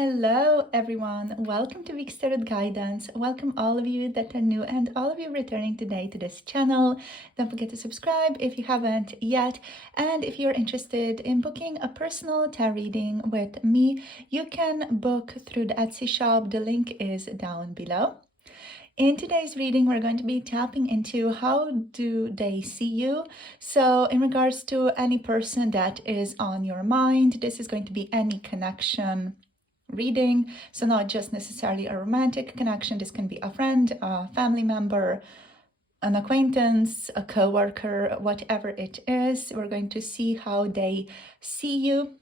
Hello everyone, welcome to Week Started Guidance. Welcome all of you that are new and all of you returning today to this channel. Don't forget to subscribe if you haven't yet. And if you're interested in booking a personal tarot reading with me, you can book through the Etsy shop. The link is down below. In today's reading, we're going to be tapping into how do they see you. So in regards to any person that is on your mind, this is going to be any connection reading. So not just necessarily a romantic connection. This can be a friend, a family member, an acquaintance, a co-worker, whatever it is. We're going to see how they see you,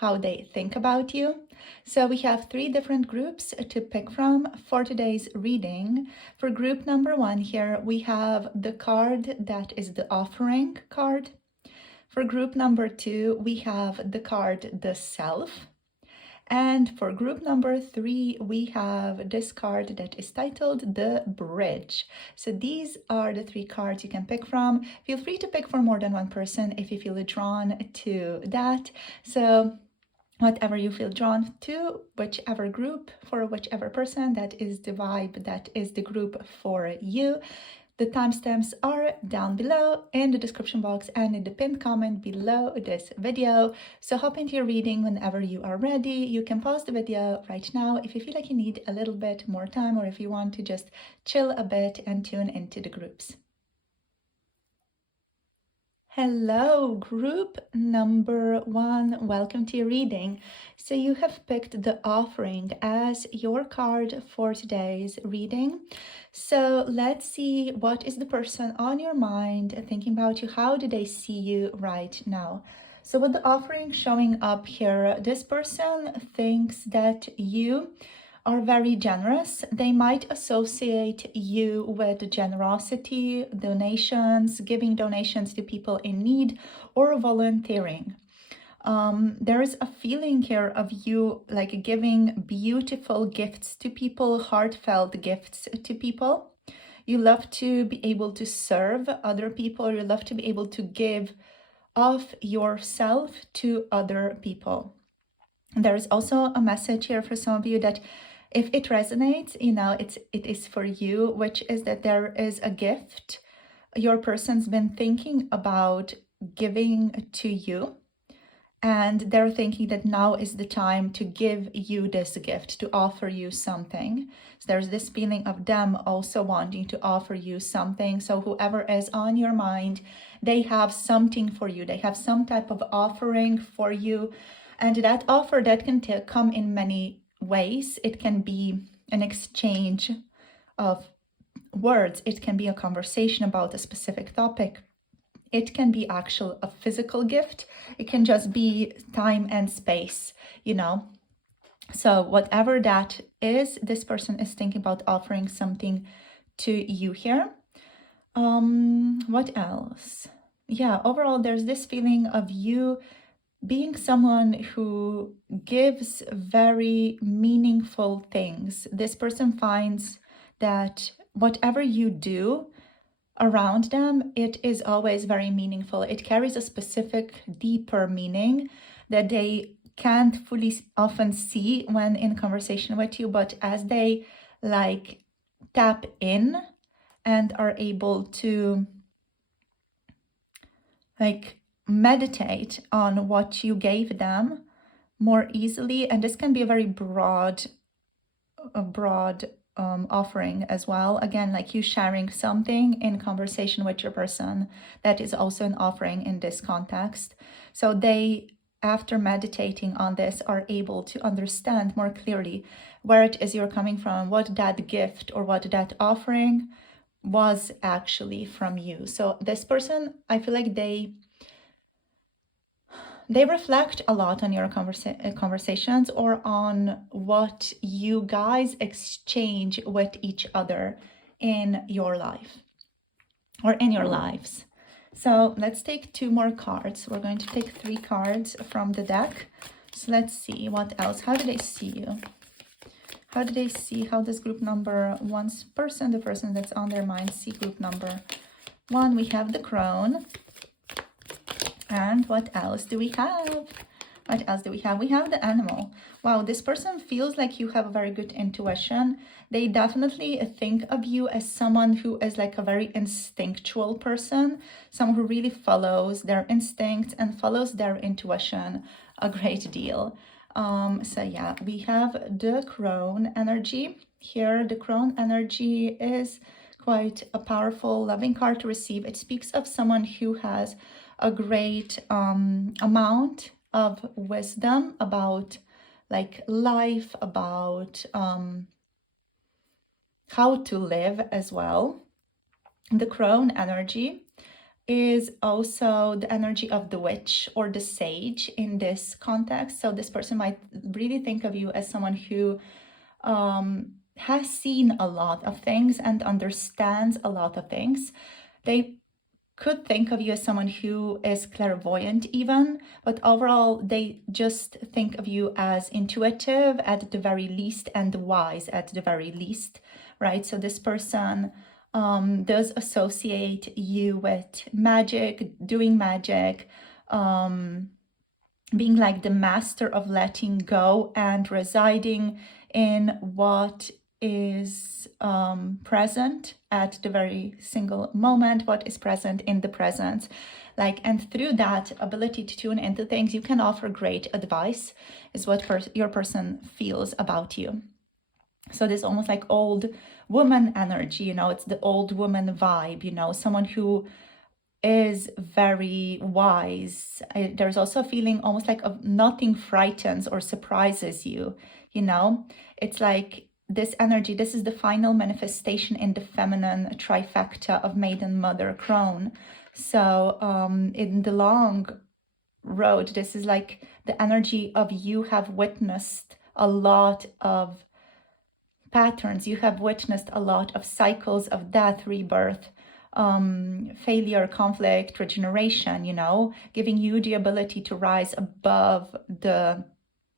how they think about you. So we have 3 different groups to pick from for today's reading. For group number 1 here, we have the card that is the offering card. For group number 2, we have the card the self. And for group number 3, we have this card that is titled the bridge. So these are the 3 cards you can pick from. Feel free to pick for more than one person if you feel drawn to that. So whatever you feel drawn to, whichever group for whichever person, that is the vibe, that is the group for you. The timestamps are down below in the description box and in the pinned comment below this video. So hop into your reading whenever you are ready. You can pause the video right now if you feel like you need a little bit more time, or if you want to just chill a bit and tune into the groups. Hello, group number 1. Welcome to your reading. So you have picked the offering as your card for today's reading. So let's see, what is the person on your mind thinking about you? How do they see you right now? So with the offering showing up here, this person thinks that you are very generous. They might associate you with generosity, donations, giving donations to people in need, or volunteering. There is a feeling here of you like giving beautiful gifts to people, heartfelt gifts to people. You love to be able to serve other people. You love to be able to give of yourself to other people. There is also a message here for some of you that if it resonates, it is for you, which is that there is a gift your person's been thinking about giving to you. And they're thinking that now is the time to give you this gift, to offer you something. So there's this feeling of them also wanting to offer you something. So whoever is on your mind, they have something for you. They have some type of offering for you. And that offer that can come in many ways. It can be an exchange of words. It can be a conversation about a specific topic. It can be a physical gift. It can just be time and space, So whatever that is, this person is thinking about offering something to you here. What else? Yeah, overall, there's this feeling of you being someone who gives very meaningful things. This person finds that whatever you do around them, it is always very meaningful. It carries a specific, deeper meaning that they can't fully often see when in conversation with you, but as they tap in and are able to meditate on what you gave them more easily. And this can be a very broad offering as well. Again, like you sharing something in conversation with your person, that is also an offering in this context. So they, after meditating on this, are able to understand more clearly where it is you're coming from, what that gift or what that offering was actually from you. So this person, I feel like they reflect a lot on your conversations or on what you guys exchange with each other in your life or in your lives. So let's take 2 more cards. We're going to take 3 cards from the deck. So let's see what else. How do they see you? How do they see, how does group number 1's person, the person that's on their mind, see group number 1? We have the crone. And what else do we have? What else do we have? We have the animal. Wow, this person feels like you have a very good intuition. They definitely think of you as someone who is like a very instinctual person, someone who really follows their instincts and follows their intuition a great deal. So yeah, we have the crone energy. Here, the crone energy is quite a powerful, loving card to receive. It speaks of someone who has a great amount of wisdom about like life, about how to live as well. The crone energy is also the energy of the witch or the sage in this context. So this person might really think of you as someone who has seen a lot of things and understands a lot of things. They could think of you as someone who is clairvoyant even, but overall they just think of you as intuitive at the very least and wise at the very least, right? So this person does associate you with magic, doing magic, being like the master of letting go and residing in what is present at the very single moment, what is present in the present. Like, and through that ability to tune into things, you can offer great advice, is what your person feels about you. So this almost like old woman energy, you know, it's the old woman vibe, you know, someone who is very wise. There's also a feeling almost like of nothing frightens or surprises you, you know? It's like this energy, this is the final manifestation in the feminine trifecta of maiden, mother, crone. So in the long road, this is like the energy of you have witnessed a lot of patterns, you have witnessed a lot of cycles of death, rebirth, failure, conflict, regeneration, you know, giving you the ability to rise above the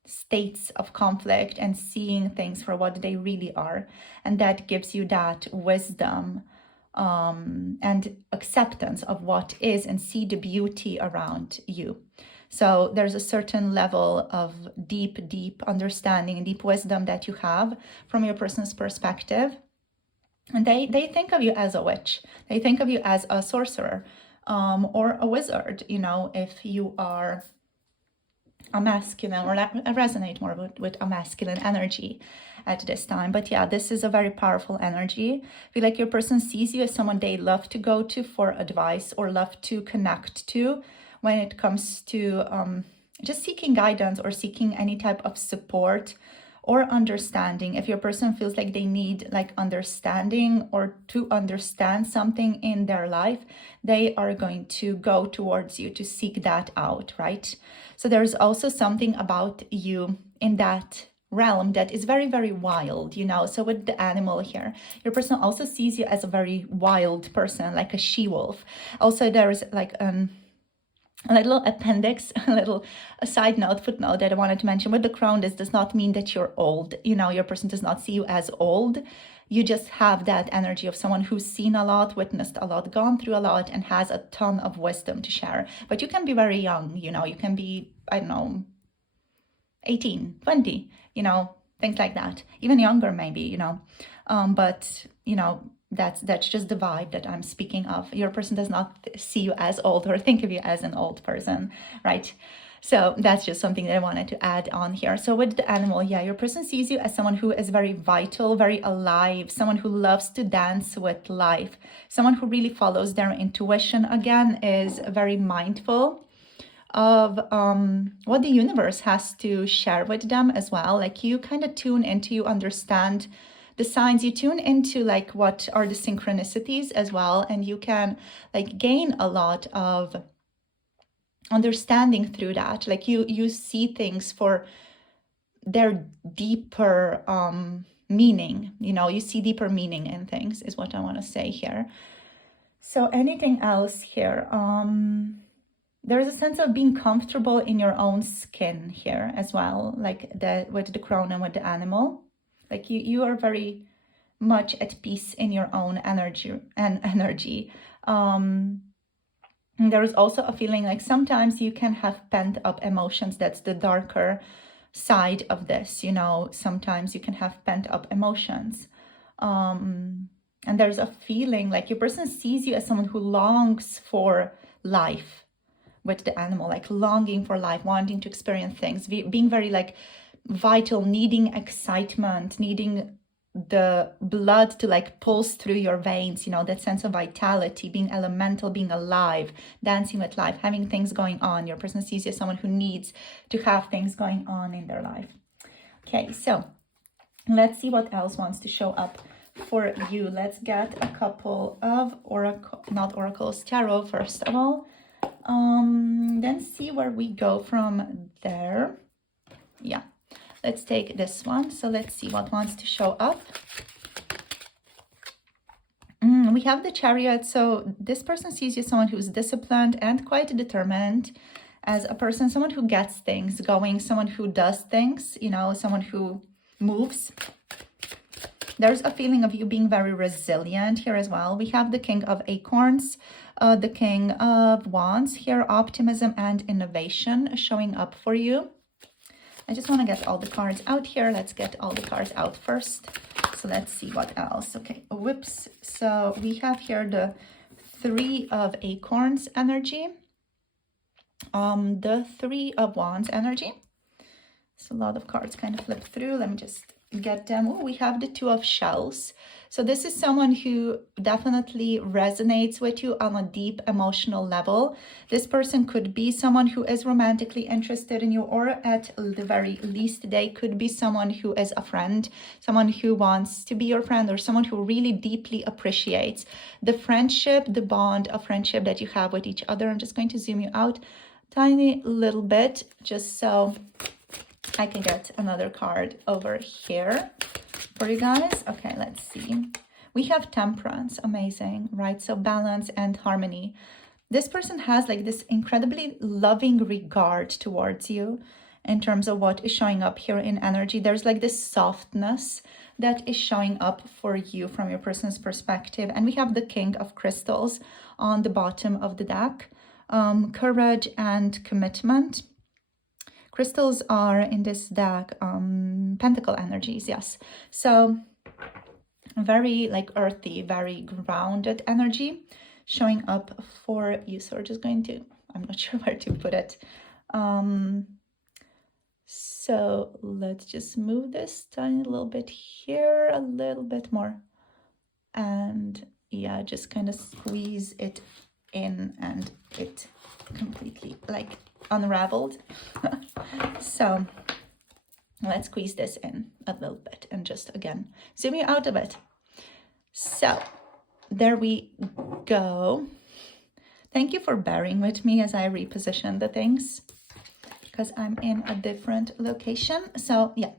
states of conflict and seeing things for what they really are. And that gives you that wisdom and acceptance of what is, and see the beauty around you. So there's a certain level of deep understanding and deep wisdom that you have from your person's perspective. And they think of you as a witch. They think of you as a sorcerer or a wizard, you know, if you are a masculine, or resonate more with a masculine energy at this time. But yeah, this is a very powerful energy. I feel like your person sees you as someone they love to go to for advice or love to connect to when it comes to just seeking guidance or seeking any type of support or understanding. If your person feels like they need like understanding or to understand something in their life, they are going to go towards you to seek that out, right? So there's also something about you in that realm that is very wild, you know. So with the animal here, your person also sees you as a very wild person, like a she-wolf. Also there's like a little appendix, a little side note, footnote that I wanted to mention. With the crone, this does not mean that you're old. You know, your person does not see you as old. You just have that energy of someone who's seen a lot, witnessed a lot, gone through a lot, and has a ton of wisdom to share. But you can be very young, you know, you can be, I don't know, 18, 20, you know, things like that. Even younger maybe, you know. But, you know, that's just the vibe that I'm speaking of. Your person does not see you as old or think of you as an old person, right? So that's just something that I wanted to add on here. So with the animal, yeah, your person sees you as someone who is very vital, very alive, someone who loves to dance with life, someone who really follows their intuition, again, is very mindful of what the universe has to share with them as well. Like you kind of tune into, you understand the signs, you tune into like what are the synchronicities as well, and you can like gain a lot of understanding through that. Like you see things for their deeper meaning, you know, you see deeper meaning in things is what I want to say here. So anything else here? There's a sense of being comfortable in your own skin here as well, like with the crone and with the animal. Like you are very much at peace in your own energy. And there is also a feeling like sometimes you can have pent up emotions. That's the darker side of this, you know, sometimes you can have pent up emotions. And there's a feeling like your person sees you as someone who longs for life with the animal, like longing for life, wanting to experience things, being very like vital, needing excitement, needing the blood to like pulse through your veins, you know, that sense of vitality, being elemental, being alive, dancing with life, having things going on. Your person sees you as someone who needs to have things going on in their life. Okay, so let's see what else wants to show up for you. Let's get a couple of tarot first of all. Then see where we go from there. Yeah, let's take this one. So let's see what wants to show up. We have the Chariot. So this person sees you as someone who's disciplined and quite determined as a person, someone who gets things going, someone who does things, you know, someone who moves. There's a feeling of you being very resilient here as well. We have the King of Acorns, the King of Wands here, optimism and innovation showing up for you. I just want to get all the cards out here. Let's get all the cards out first. So let's see what else. Okay, whoops. So we have here the Three of Acorns energy, the Three of Wands energy. So a lot of cards kind of flip through. Let me just get them. Oh, we have the Two of Shells. So this is someone who definitely resonates with you on a deep emotional level. This person could be someone who is romantically interested in you, or at the very least they could be someone who is a friend, someone who wants to be your friend, or someone who really deeply appreciates the friendship, the bond of friendship that you have with each other. I'm just going to zoom you out tiny little bit just so I can get another card over here for you guys. Okay, let's see. We have Temperance, amazing, right? So balance and harmony. This person has like this incredibly loving regard towards you in terms of what is showing up here in energy. There's like this softness that is showing up for you from your person's perspective. And we have the King of Crystals on the bottom of the deck. Courage and commitment. Crystals are in this deck, pentacle energies, yes. So very like earthy, very grounded energy showing up for you. So we're just going to, I'm not sure where to put it. So let's just move this tiny little bit here, a little bit more. And yeah, just kind of squeeze it in and it completely like unraveled. So let's squeeze this in a little bit and just again zoom you out a bit. So there we go. Thank you for bearing with me as I reposition the things because I'm in a different location. So yeah,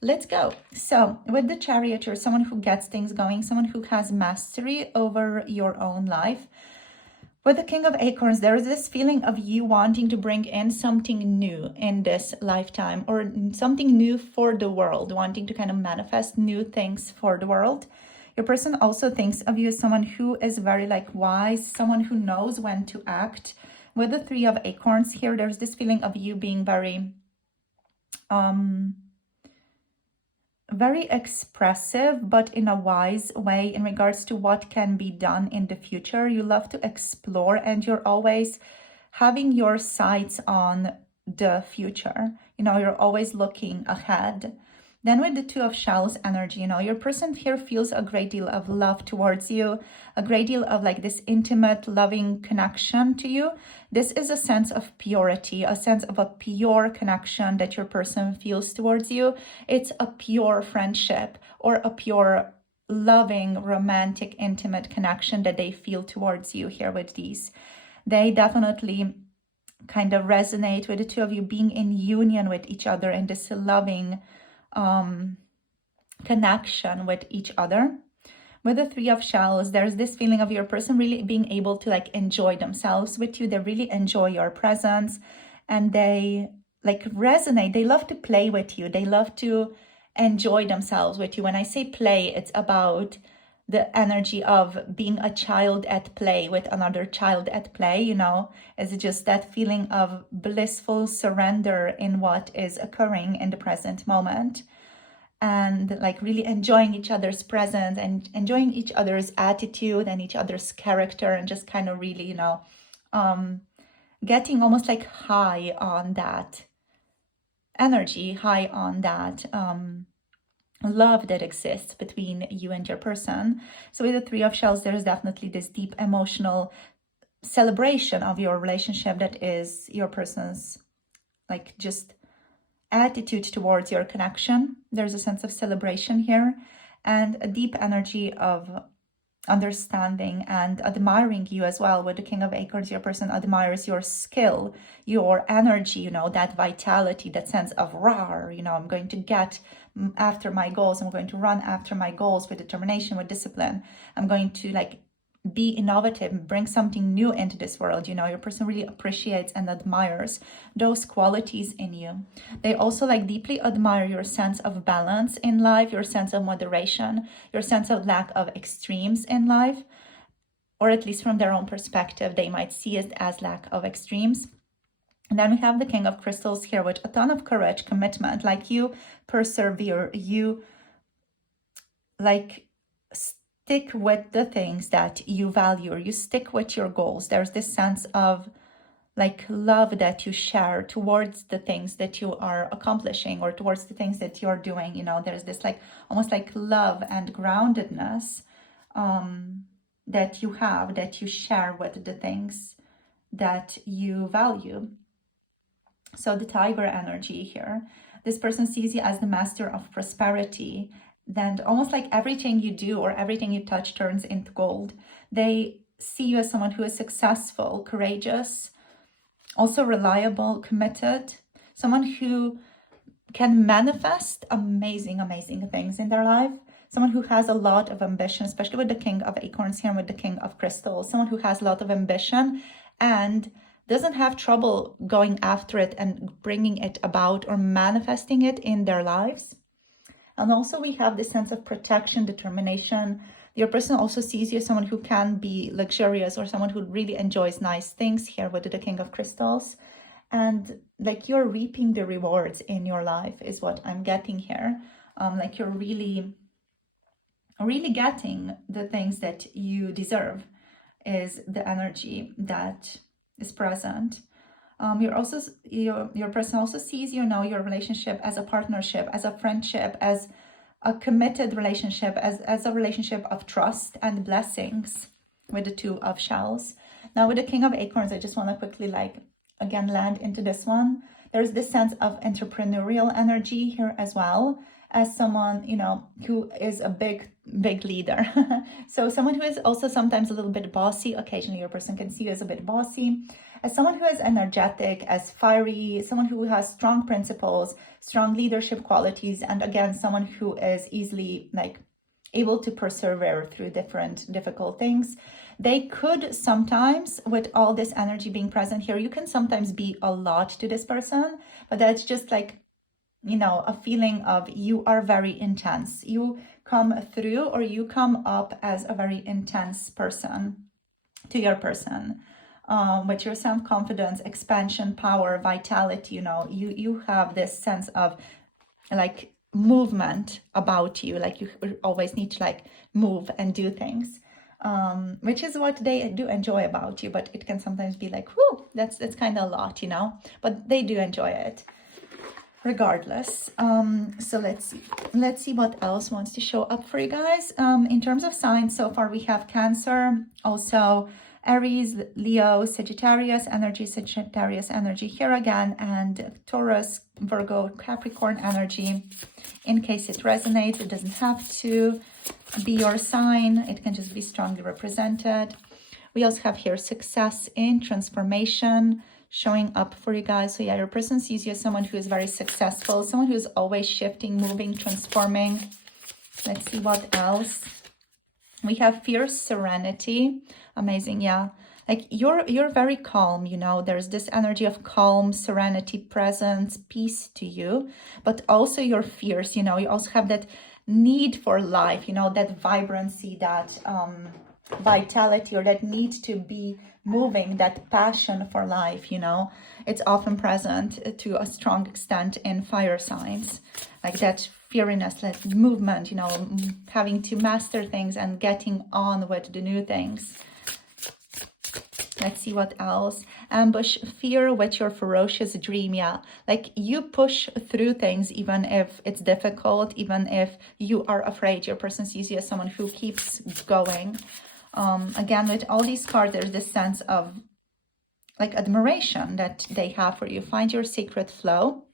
let's go. So with the Chariot, you're someone who gets things going, someone who has mastery over your own life. With the King of Acorns, there is this feeling of you wanting to bring in something new in this lifetime, or something new for the world, wanting to kind of manifest new things for the world. Your person also thinks of you as someone who is very like wise, someone who knows when to act. With the Three of Acorns here, there's this feeling of you being very very expressive, but in a wise way in regards to what can be done in the future. You love to explore and you're always having your sights on the future. You know, you're always looking ahead. Then with the Two of Shells energy, you know, your person here feels a great deal of love towards you, a great deal of like this intimate, loving connection to you. This is a sense of purity, a sense of a pure connection that your person feels towards you. It's a pure friendship or a pure, loving, romantic, intimate connection that they feel towards you here with these. They definitely kind of resonate with the two of you being in union with each other in this loving connection with each other. With the Three of Shells, there's this feeling of your person really being able to like enjoy themselves with you. They really enjoy your presence and they like resonate. They love to play with you. They love to enjoy themselves with you. When I say play, it's about the energy of being a child at play with another child at play, you know, is just that feeling of blissful surrender in what is occurring in the present moment, and like really enjoying each other's presence and enjoying each other's attitude and each other's character, and just kind of really, you know, getting almost like high on that energy, high on that love that exists between you and your person. So with the Three of Shells, there's definitely this deep emotional celebration of your relationship that is your person's like just attitude towards your connection. There's a sense of celebration here, and a deep energy of understanding and admiring you as well. With the King of Acorns, your person admires your skill, your energy, you know, that vitality, that sense of rawr, you know, I'm going to get after my goals, I'm going to run after my goals with determination, with discipline. I'm going to like be innovative, bring something new into this world. You know, your person really appreciates and admires those qualities in you. They also like deeply admire your sense of balance in life, your sense of moderation, your sense of lack of extremes in life, or at least from their own perspective, they might see it as lack of extremes. And then we have the King of Crystals here with a ton of courage, commitment, like you persevere, you like stick with the things that you value, you stick with your goals. There's this sense of like love that you share towards the things that you are accomplishing or towards the things that you're doing. You know, there's this like almost like love and groundedness that you have, that you share with the things that you value. So the Tiger energy here, this person sees you as the master of prosperity. Then almost like everything you do or everything you touch turns into gold. They see you as someone who is successful, courageous, also reliable, committed, someone who can manifest amazing, amazing things in their life, someone who has a lot of ambition, especially with the King of Acorns here and with the King of Crystals, someone who has a lot of ambition and doesn't have trouble going after it and bringing it about or manifesting it in their lives. And also we have this sense of protection, determination. Your person also sees you as someone who can be luxurious or someone who really enjoys nice things here with the King of Crystals. And like you're reaping the rewards in your life is what I'm getting here. Like you're really, really getting the things that you deserve is the energy that is present. Your person also sees, you know, your relationship as a partnership, as a friendship, as a committed relationship, as a relationship of trust and blessings with the Two of Shells. Now with the King of Acorns, I just want to quickly like again land into this one. There's this sense of entrepreneurial energy here as well, as someone, you know, who is a big leader. So someone who is also sometimes a little bit bossy. Occasionally your person can see you as a bit bossy, as someone who is energetic, as fiery, someone who has strong principles, strong leadership qualities, and again, someone who is easily like able to persevere through different difficult things. They could sometimes, with all this energy being present here, you can sometimes be a lot to this person, but that's just like, you know, a feeling of you are very intense. You come through or you come up as a very intense person to your person. With your self-confidence, expansion, power, vitality, you know, you have this sense of like movement about you, like you always need to like move and do things, which is what they do enjoy about you, but it can sometimes be like, whoo, that's kind of a lot, you know, but they do enjoy it regardless. So let's see what else wants to show up for you guys. In terms of signs, so far we have Cancer, also Aries, Leo, Sagittarius energy here again, and Taurus, Virgo, Capricorn energy. In case it resonates, it doesn't have to be your sign. It can just be strongly represented. We also have here success in transformation showing up for you guys. So yeah, your person sees you as someone who is very successful, someone who is always shifting, moving, transforming. Let's see what else. We have fierce serenity. Amazing, yeah. Like you're very calm, you know. There's this energy of calm, serenity, presence, peace to you, but also you're fierce, you know. You also have need for life, you know, that vibrancy, that vitality, or that need to be moving, that passion for life, you know, it's often present to a strong extent in fire signs, like that feariness, like movement, you know, having to master things and getting on with the new things. Let's see what else. Ambush fear with your ferocious dream. Yeah, like you push through things even if it's difficult, even if you are afraid. Your person sees you as someone who keeps going. Again, with all these cards, there's this sense of like admiration that they have for you. Find your secret flow.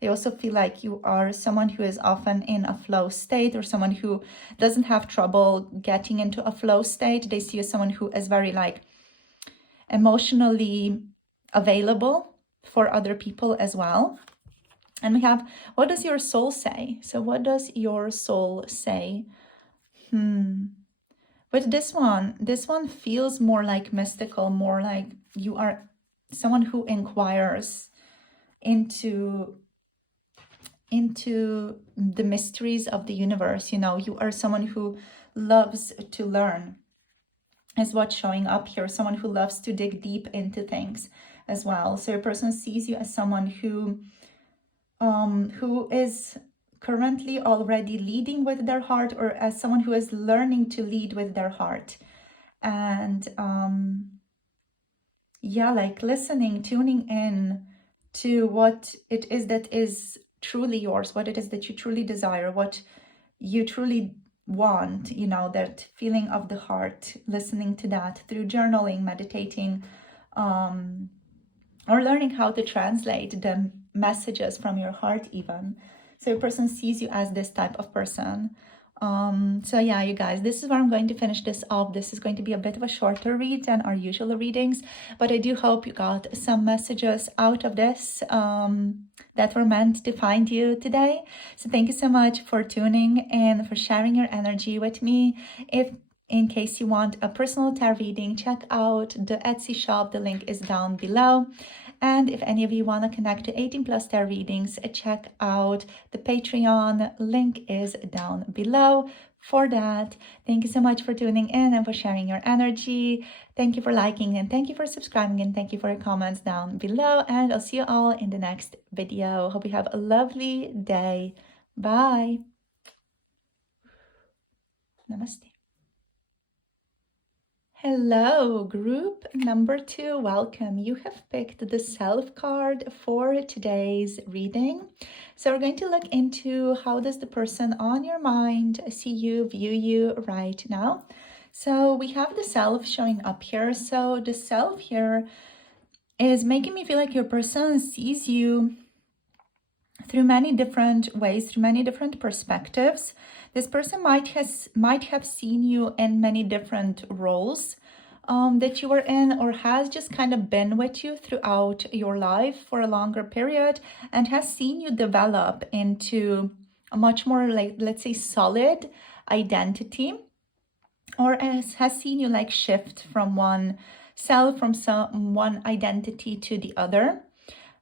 They also feel like you are someone who is often in a flow state, or someone who doesn't have trouble getting into a flow state. They see you as someone who is very like emotionally available for other people as well. And we have, what does your soul say? So what does your soul say? But this one feels more like mystical, more like you are someone who inquires into the mysteries of the universe. You know, you are someone who loves to learn, is what's showing up here. Someone who loves to dig deep into things as well. So a person sees you as someone who is currently already leading with their heart, or as someone who is learning to lead with their heart. And yeah, like listening, tuning in to what it is that is truly yours, what it is that you truly desire, what you truly want, you know, that feeling of the heart, listening to that through journaling, meditating, or learning how to translate the messages from your heart even. So a person sees you as this type of person. So yeah, you guys, this is where I'm going to finish this off. This is going to be a bit of a shorter read than our usual readings, but I do hope you got some messages out of this that were meant to find you today. So thank you so much for tuning in, for sharing your energy with me. If in case you want a personal tarot reading, check out the Etsy shop. The link is down below. And if any of you want to connect to 18 plus tarot readings, check out the Patreon. Link is down below for that. Thank you so much for tuning in and for sharing your energy. Thank you for liking, and thank you for subscribing, and thank you for your comments down below. And I'll see you all in the next video. Hope you have a lovely day. Bye. Namaste. Hello, group number 2. Welcome. You have picked the Self card for today's reading. So we're going to look into how does the person on your mind see you, view you right now. So we have the Self showing up here. So the Self here is making me feel like your person sees you through many different ways, through many different perspectives. This person might have seen you in many different roles that you were in, or has just kind of been with you throughout your life for a longer period, and has seen you develop into a much more, like, let's say, solid identity, or has seen you like shift from one self, from one identity to the other.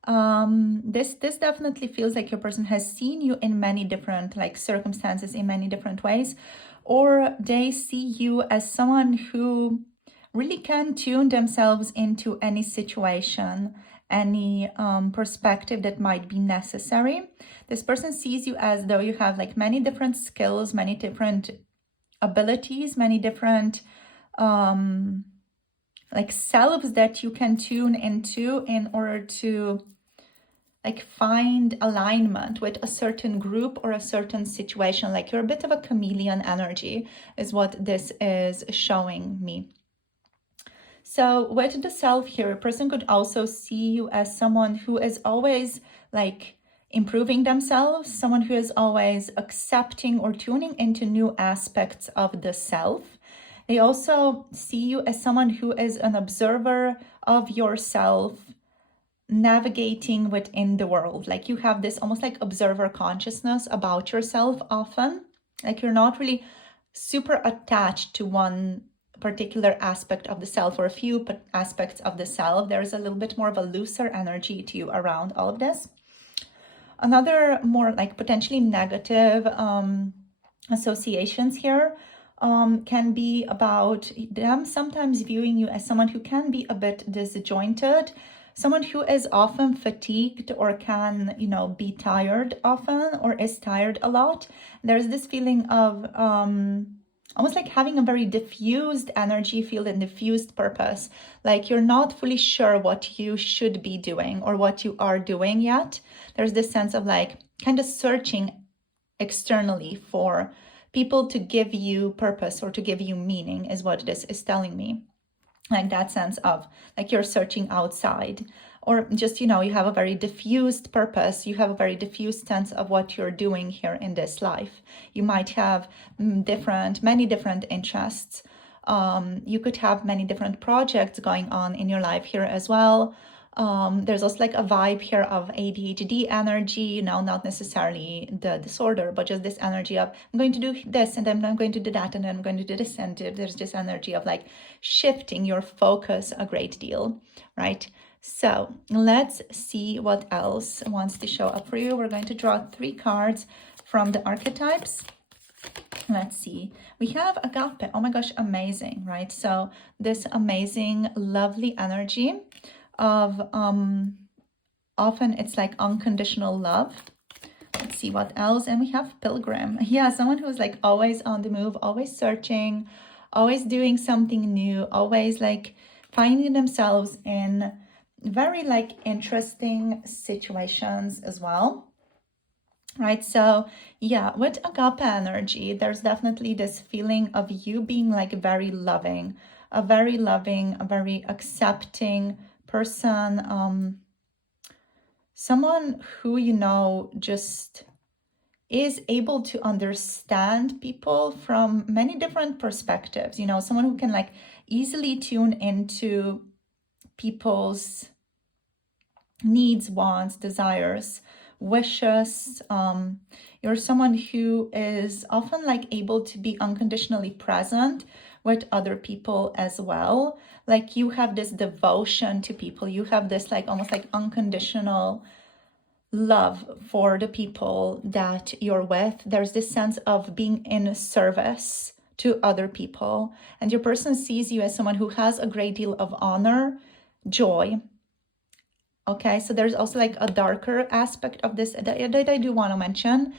This definitely feels like your person has seen you in many different like circumstances, in many different ways, or they see you as someone who really can tune themselves into any situation, any perspective that might be necessary. This person sees you as though you have like many different skills, many different abilities, many different like selves that you can tune into in order to like find alignment with a certain group or a certain situation. Like you're a bit of a chameleon energy is what this is showing me. So with the Self here, a person could also see you as someone who is always like improving themselves, someone who is always accepting or tuning into new aspects of the self. They also see you as someone who is an observer of yourself, navigating within the world. Like you have this almost like observer consciousness about yourself often. Like you're not really super attached to one particular aspect of the self, or a few aspects of the self. There's a little bit more of a looser energy to you around all of this. Another more like potentially negative associations here can be about them sometimes viewing you as someone who can be a bit disjointed, someone who is often fatigued or can, be tired often or is tired a lot. There's this feeling of almost like having a very diffused energy field and diffused purpose. Like you're not fully sure what you should be doing or what you are doing yet. There's this sense of like kind of searching externally for people to give you purpose or to give you meaning, is what this is telling me. Like that sense of like you're searching outside, or just, you have a very diffused purpose. You have a very diffused sense of what you're doing here in this life. You might have many different interests. You could have many different projects going on in your life here as well. There's also like a vibe here of ADHD energy, not necessarily the disorder, but just this energy of I'm going to do this and then I'm going to do that and then I'm going to do this. And there's this energy of like shifting your focus a great deal, right? So let's see what else wants to show up for you. We're going to draw 3 cards from the archetypes. Let's see. We have agape. Oh my gosh, amazing, right? So this amazing, lovely energy of often it's like unconditional love. Let's see what else. And we have pilgrim. Yeah, someone who's like always on the move, always searching, always doing something new, always like finding themselves in very like interesting situations as well. Right, so yeah, with agape energy, there's definitely this feeling of you being like very loving, a very accepting person, someone who just is able to understand people from many different perspectives, someone who can like easily tune into people's needs, wants, desires, wishes. You're someone who is often like able to be unconditionally present with other people as well. Like you have this devotion to people. You have this like almost like unconditional love for the people that you're with. There's this sense of being in service to other people. And your person sees you as someone who has a great deal of honor, joy. Okay, so there's also like a darker aspect of this that I do want to mention,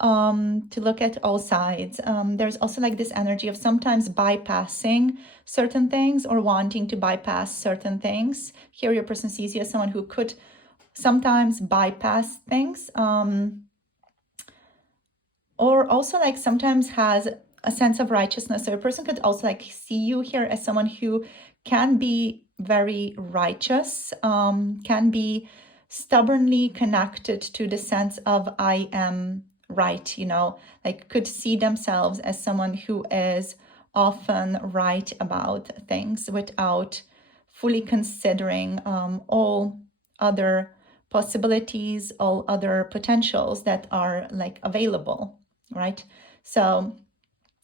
to look at all sides. There's also like this energy of sometimes bypassing certain things or wanting to bypass certain things. Here your person sees you as someone who could sometimes bypass things, or also like sometimes has a sense of righteousness. So a person could also like see you here as someone who can be very righteous, can be stubbornly connected to the sense of I am right, like could see themselves as someone who is often right about things without fully considering all other possibilities, all other potentials that are like available, right? So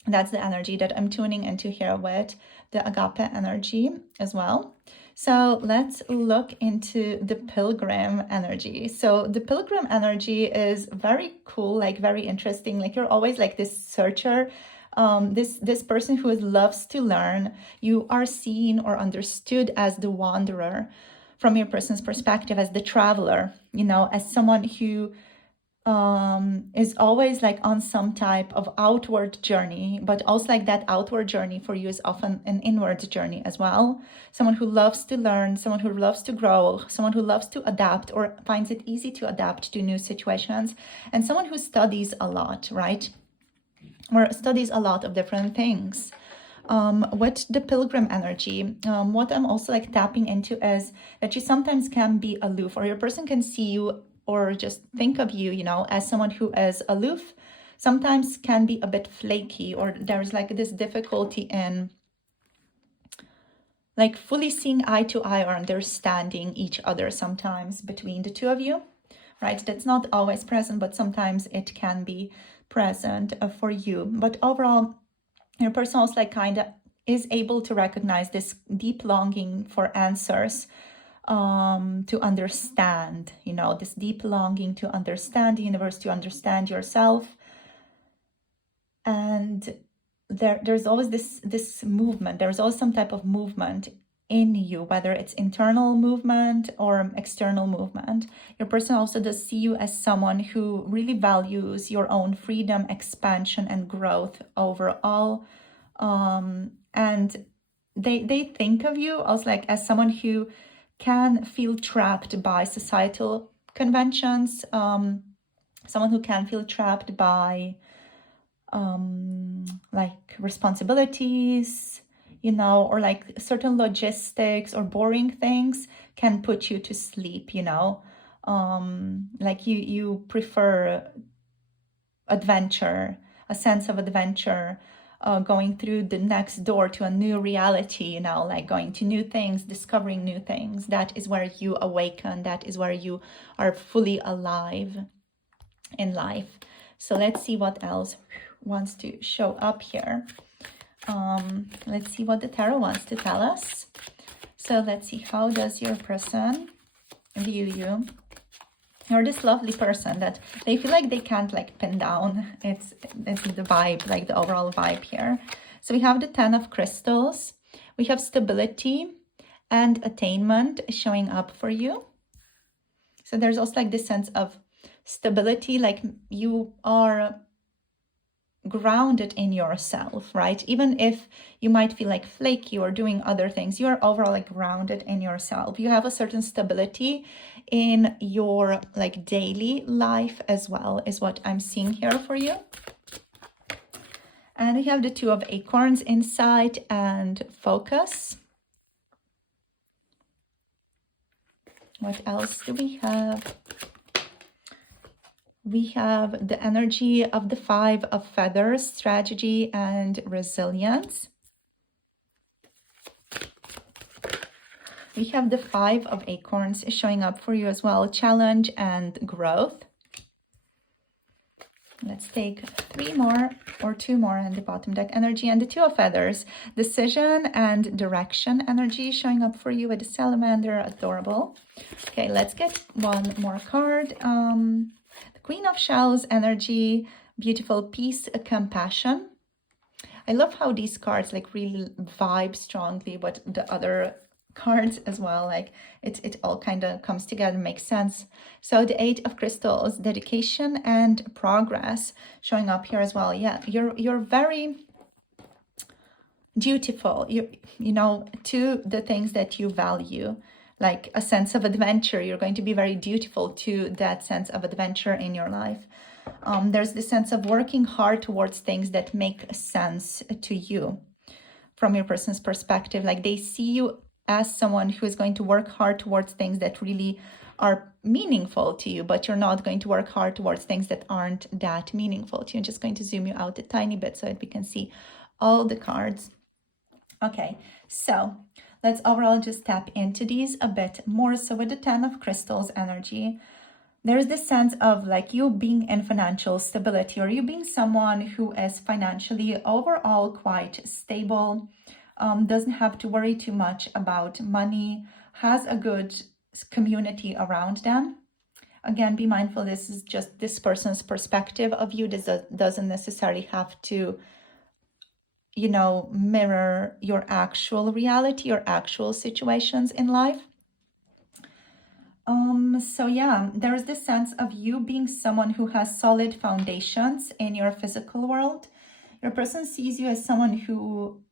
that's the energy that I'm tuning into here with the agape energy as well. So let's look into the pilgrim energy. So the pilgrim energy is very cool, like very interesting. Like you're always like this searcher, this person who loves to learn. You are seen or understood as the wanderer from your person's perspective, as the traveler, as someone who is always like on some type of outward journey, but also like that outward journey for you is often an inward journey as well. Someone who loves to learn, someone who loves to grow, someone who loves to adapt or finds it easy to adapt to new situations, and someone who studies a lot, right? Or studies a lot of different things. With the pilgrim energy, what I'm also like tapping into is that you sometimes can be aloof, or your person can see you or just think of you, as someone who is aloof, sometimes can be a bit flaky, or there's like this difficulty in like fully seeing eye to eye or understanding each other sometimes between the two of you, right? That's not always present, but sometimes it can be present for you. But overall, your person also like kind of is able to recognize this deep longing for answers, to understand, this deep longing to understand the universe, to understand yourself. And there's always this movement. There's always some type of movement in you, whether it's internal movement or external movement. Your person also does see you as someone who really values your own freedom, expansion, and growth overall. And they think of you also like as someone who can feel trapped by societal conventions, someone who can feel trapped by like responsibilities, or like certain logistics or boring things can put you to sleep, like you prefer adventure, a sense of adventure, going through the next door to a new reality, like going to new things, discovering new things. That is where you awaken. That is where you are fully alive in life. So let's see what else wants to show up here. Let's see what the tarot wants to tell us. So let's see, how does your person view you? You're this lovely person that they feel like they can't like pin down. It's the vibe, like the overall vibe here. So we have the 10 of crystals. We have stability and attainment showing up for you. So there's also like this sense of stability, like you are grounded in yourself, right? Even if you might feel like flaky or doing other things, you're overall like grounded in yourself. You have a certain stability in your like daily life as well, is what I'm seeing here for you. And we have the 2 of acorns, insight and focus. What else do we have? We have the energy of the 5 of feathers, strategy and resilience. We have the 5 of acorns showing up for you as well, challenge and growth. Let's take 3 more or 2 more in the bottom deck energy, and the 2 of feathers, decision and direction energy showing up for you with the salamander, adorable. Okay, let's get 1 more card. The Queen of Shells energy, beautiful, peace, compassion. I love how these cards like really vibe strongly with the other cards as well. Like it all kind of comes together, makes sense. So the 8 of crystals, dedication and progress showing up here as well. Yeah, you're very dutiful, to the things that you value, like a sense of adventure. You're going to be very dutiful to that sense of adventure in your life. There's this sense of working hard towards things that make sense to you from your person's perspective. Like they see you as someone who is going to work hard towards things that really are meaningful to you, but you're not going to work hard towards things that aren't that meaningful to you. I'm just going to zoom you out a tiny bit so that we can see all the cards. Okay, so let's overall just tap into these a bit more. So with the 10 of crystals energy, there's this sense of like you being in financial stability, or you being someone who is financially overall quite stable, doesn't have to worry too much about money, has a good community around them. Again, be mindful, this is just this person's perspective of you. This doesn't necessarily have to, mirror your actual reality or actual situations in life. So yeah, there's this sense of you being someone who has solid foundations in your physical world. Your person sees you as someone who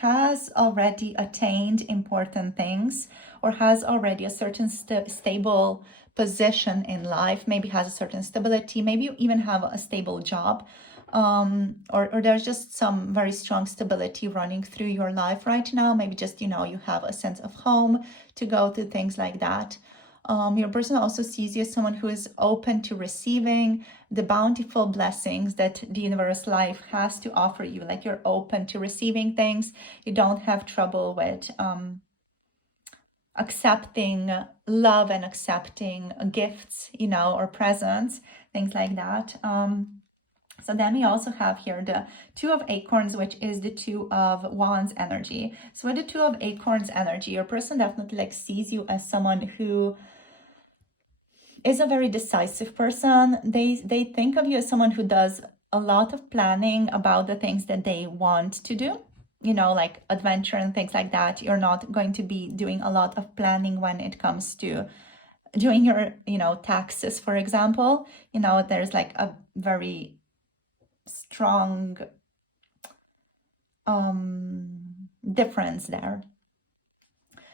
has already attained important things, or has already a certain stable position in life, maybe has a certain stability, maybe you even have a stable job, or there's just some very strong stability running through your life right now. Maybe just, you have a sense of home to go to, things like that. Your person also sees you as someone who is open to receiving the bountiful blessings that the universe life has to offer you. Like you're open to receiving things. You don't have trouble with accepting love and accepting gifts, or presents, things like that. So then we also have here the 2 of acorns, which is the 2 of wands energy. So with the 2 of acorns energy, your person definitely sees you as someone who is a very decisive person. They think of you as someone who does a lot of planning about the things that they want to do, like adventure and things like that. You're not going to be doing a lot of planning when it comes to doing your, taxes, for example. There's like a very strong difference there.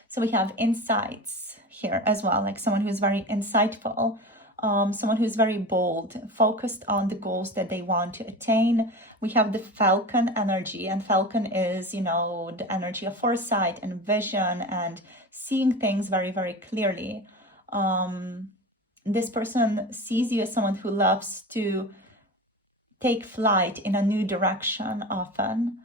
So we have insights here as well, like someone who's very insightful, someone who's very bold, focused on the goals that they want to attain. We have the Falcon energy, and Falcon is, the energy of foresight and vision and seeing things very, very clearly. This person sees you as someone who loves to take flight in a new direction often.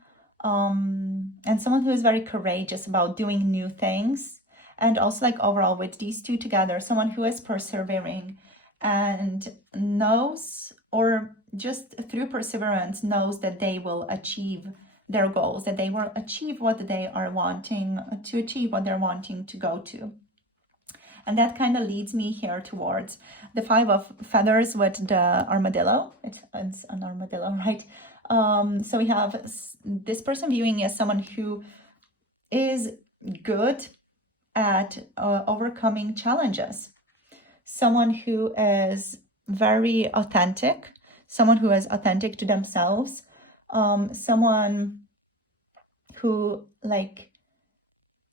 And someone who is very courageous about doing new things. And also, like, overall with these two together, someone who is persevering and knows, or just through perseverance knows, that they will achieve their goals, that they will achieve what they are wanting to achieve, what they're wanting to go to. And that kind of leads me here towards the 5 of feathers with the armadillo. It's an armadillo, right? So we have this person viewing as someone who is good at overcoming challenges, someone who is very authentic, someone who is authentic to themselves, someone who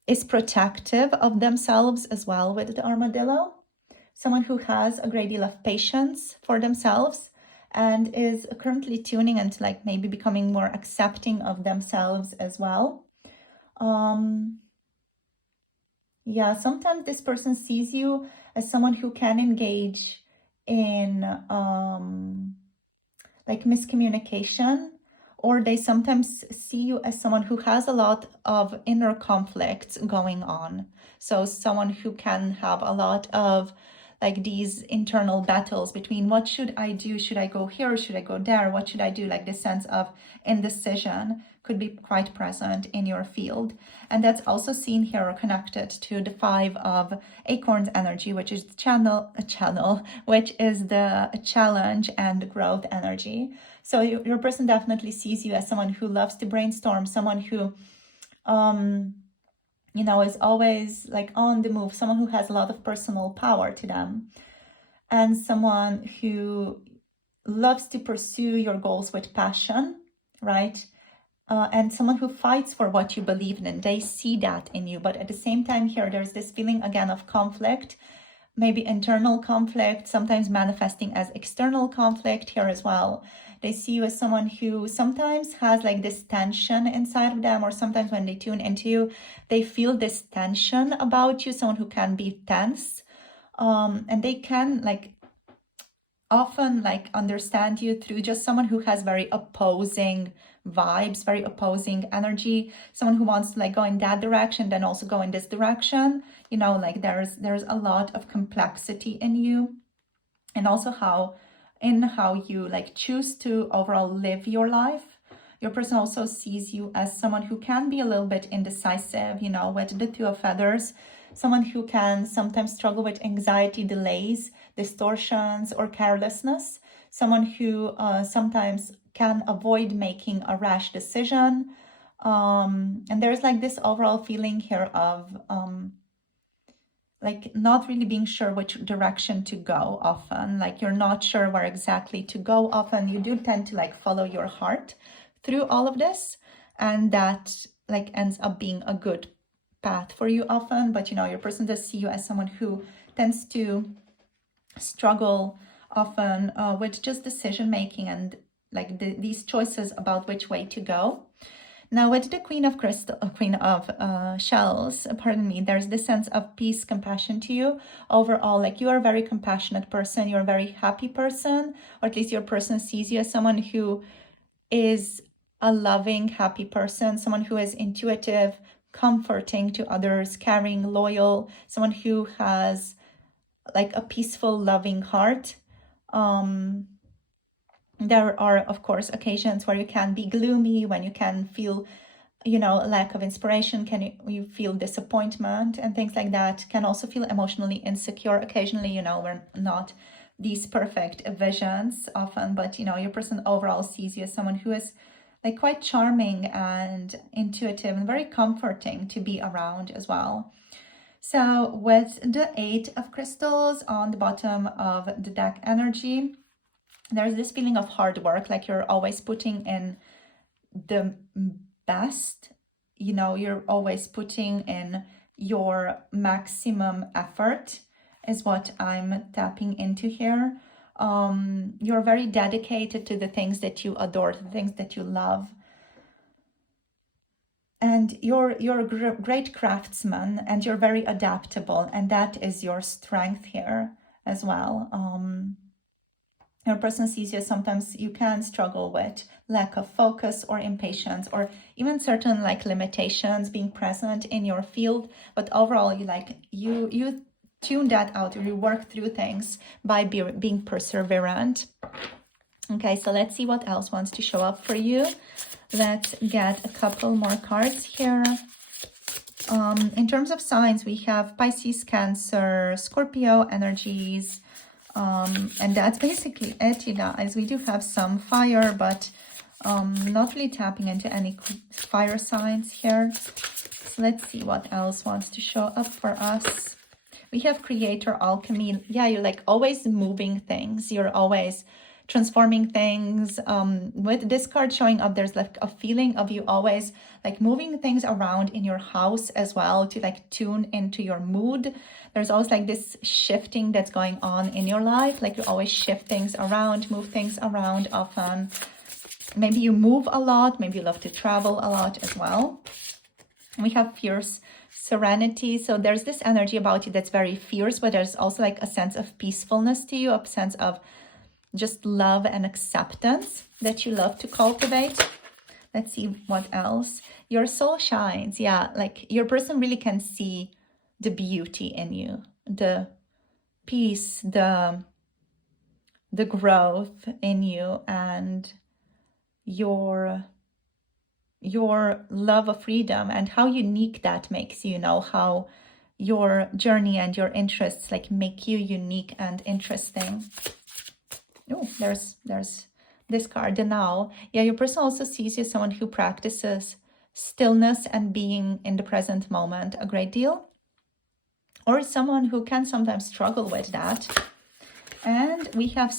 is protective of themselves as well with the armadillo, someone who has a great deal of patience for themselves and is currently tuning into maybe becoming more accepting of themselves as well. Yeah, sometimes this person sees you as someone who can engage in miscommunication, or they sometimes see you as someone who has a lot of inner conflicts going on. So someone who can have a lot of these internal battles between what should I do? Should I go here or should I go there? What should I do? This sense of indecision could be quite present in your field. And that's also seen here or connected to the 5 of acorns energy, which is which is the challenge and growth energy. So your person definitely sees you as someone who loves to brainstorm, someone who is always on the move, someone who has a lot of personal power to them, and someone who loves to pursue your goals with passion, right? And someone who fights for what you believe in. They see that in you, but at the same time here, there's this feeling again of conflict, maybe internal conflict, sometimes manifesting as external conflict here as well. They see you as someone who sometimes has this tension inside of them, or sometimes when they tune into you, they feel this tension about you, someone who can be tense. And they can often understand you through just someone who has very opposing vibes, very opposing energy, someone who wants to go in that direction, then also go in this direction. There's a lot of complexity in you, and also how you choose to overall live your life. Your person also sees you as someone who can be a little bit indecisive, with the 2 of feathers, someone who can sometimes struggle with anxiety, delays, distortions, or carelessness, someone who sometimes can avoid making a rash decision. And there's this overall feeling here of not really being sure which direction to go often. You're not sure where exactly to go often. You do tend to follow your heart through all of this, and that ends up being a good path for you often. But your person does see you as someone who tends to struggle often with just decision making and these choices about which way to go. Now with the Queen of Shells, there's this sense of peace, compassion to you. Overall, you are a very compassionate person, you're a very happy person, or at least your person sees you as someone who is a loving, happy person, someone who is intuitive, comforting to others, caring, loyal, someone who has a peaceful, loving heart. There are, of course, occasions where you can be gloomy, when you can feel, a lack of inspiration, you feel disappointment and things like that. Can also feel emotionally insecure occasionally, we're not these perfect visions often, but you know, your person overall sees you as someone who is like quite charming and intuitive and very comforting to be around as well. So with the 8 of crystals on the bottom of the deck energy, there's this feeling of hard work, like you're always putting in the best, you know, you're always putting in your maximum effort is what I'm tapping into here. You're very dedicated to the things that you adore, the things that you love. And you're a great craftsman, and you're very adaptable, and that is your strength here as well. Your person sees you, sometimes you can struggle with lack of focus or impatience, or even certain like limitations being present in your field, but overall you tune that out, or you work through things by being perseverant. Okay, so let's see what else wants to show up for you. Let's get a couple more cards here. In terms of signs, we have Pisces, Cancer, Scorpio energies, and that's basically it, you guys. We do have some fire, but not really tapping into any fire signs here. So let's see what else wants to show up for us. We have Creator, Alchemy. Yeah, you're like always moving things. You're always transforming things. With this card showing up, there's like a feeling of you always like moving things around in your house as well to like tune into your mood. There's always like this shifting that's going on in your life, like you always shift things around, move things around often. Maybe you move a lot, maybe you love to travel a lot as well. We have Fierce, Serenity. So there's this energy about you that's very fierce, but there's also like a sense of peacefulness to you, a sense of just love and acceptance that you love to cultivate. Let's see what else. Your soul shines. Yeah, like your person really can see the beauty in you, the peace, the growth in you, and your love of freedom, and how unique that makes you, you know, how your journey and your interests like make you unique and interesting. Oh, there's this card, the Now. Yeah, your person also sees you as someone who practices stillness and being in the present moment a great deal, or someone who can sometimes struggle with that. And we have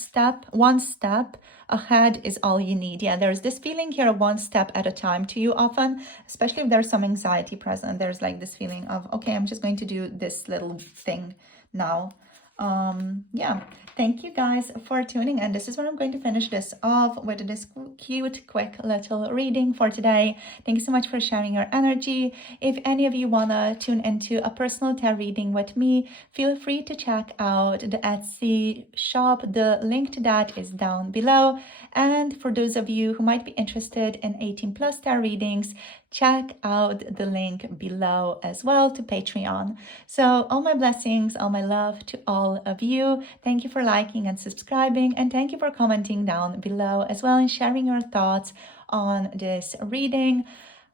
one step ahead is all you need. Yeah, there's this feeling here of one step at a time to you often, especially if there's some anxiety present. There's like this feeling of, okay, I'm just going to do this little thing now. Yeah, thank you guys for tuning in. This is where I'm going to finish this off with this cute, quick little reading for today. Thank you so much for sharing your energy. If any of you want to tune into a personal tarot reading with me, feel free to check out the Etsy shop. The link to that is down below. And for those of you who might be interested in 18+ tarot readings, check out the link below as well to Patreon. So all my blessings, all my love to all of you. Thank you for liking and subscribing, and thank you for commenting down below as well and sharing your thoughts on this reading.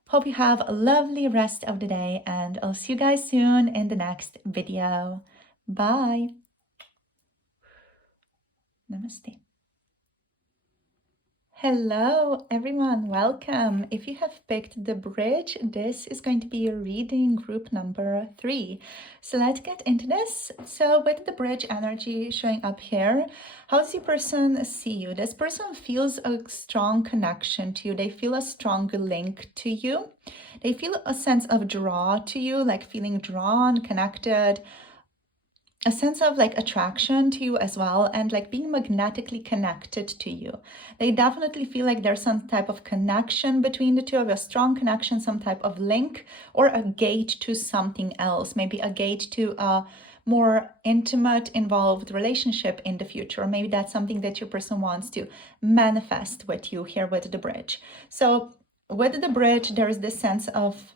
Hope you have a lovely rest of the day, and I'll see you guys soon in the next video. Bye. Namaste. Hello everyone, welcome. If you have picked the bridge, this is going to be your reading group number 3. So let's get into this. So with the bridge energy showing up here, how does your person see you? This person feels a strong connection to you. They feel a strong link to you. They feel a sense of draw to you, like feeling drawn, connected, a sense of like attraction to you as well, and like being magnetically connected to you. They definitely feel like there's some type of connection between the two of you, a strong connection, some type of link, or a gate to something else, maybe a gate to a more intimate, involved relationship in the future. Maybe that's something that your person wants to manifest with you here with the bridge. So with the bridge, there is this sense of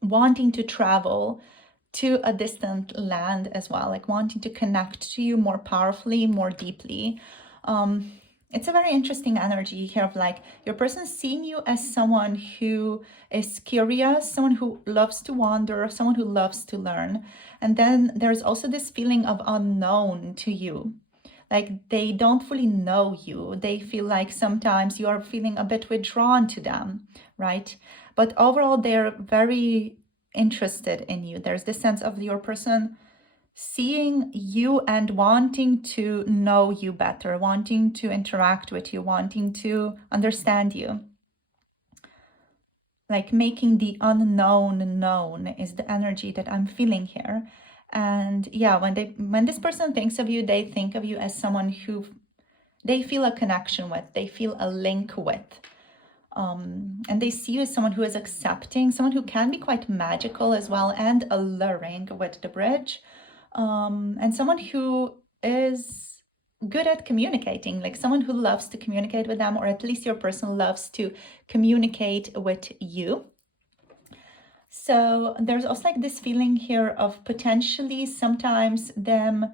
wanting to travel to a distant land as well, like wanting to connect to you more powerfully, more deeply. It's a very interesting energy here of like your person seeing you as someone who is curious, someone who loves to wander, someone who loves to learn. And then there's also this feeling of unknown to you. like they don't fully know you. They feel like sometimes you are feeling a bit withdrawn to them, right? But overall, they're very interested in you. There's this sense of your person seeing you and wanting to know you better, wanting to interact with you, wanting to understand you. Like making the unknown known is the energy that I'm feeling here. And yeah, when this person thinks of you, they think of you as someone who they feel a connection with, they feel a link with. And they see you as someone who is accepting, someone who can be quite magical as well and alluring with the bridge, and someone who is good at communicating, like someone who loves to communicate with them, or at least your person loves to communicate with you. So there's also like this feeling here of potentially sometimes them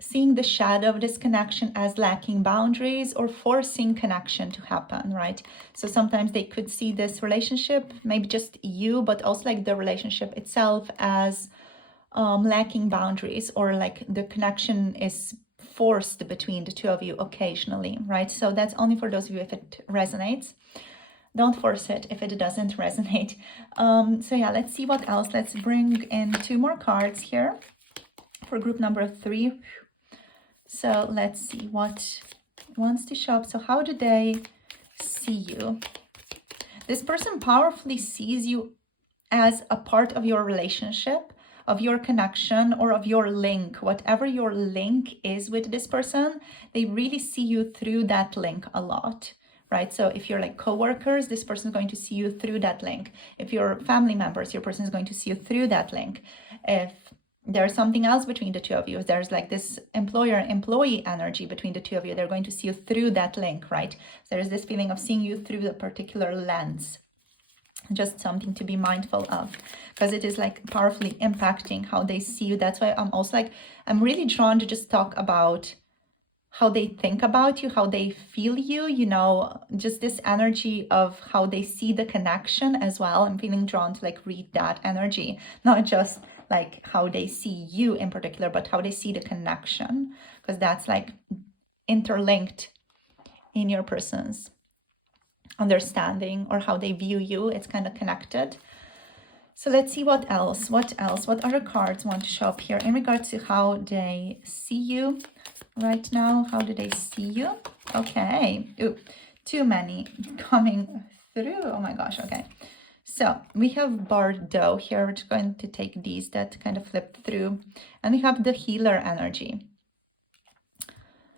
seeing the shadow of this connection as lacking boundaries or forcing connection to happen, right? So sometimes they could see this relationship, maybe just you, but also like the relationship itself as lacking boundaries, or like the connection is forced between the two of you occasionally, right? So that's only for those of you if it resonates. Don't force it if it doesn't resonate. So yeah, let's see what else. Let's bring in 2 more cards here for group number 3. So let's see what wants to show up. So how do they see you? This person powerfully sees you as a part of your relationship, of your connection, or of your link. Whatever your link is with this person, they really see you through that link a lot, right? So if you're like coworkers, this person is going to see you through that link. If you're family members, your person is going to see you through that link. If there's something else between the two of you, if there's like this employer-employee energy between the two of you, they're going to see you through that link, right? So there's this feeling of seeing you through the particular lens. Just something to be mindful of, because it is like powerfully impacting how they see you. That's why I'm also like, I'm really drawn to just talk about how they think about you, how they feel you, you know, just this energy of how they see the connection as well. I'm feeling drawn to like read that energy, not just like how they see you in particular, but how they see the connection, because that's like interlinked in your person's understanding, or how they view you. It's kind of connected. So let's see what else. What other cards want to show up here in regards to how they see you right now? How do they see you? Okay. Ooh, too many coming through. Oh my gosh. Okay. So we have Bordeaux here. We're just going to take these that kind of flip through. And we have the healer energy.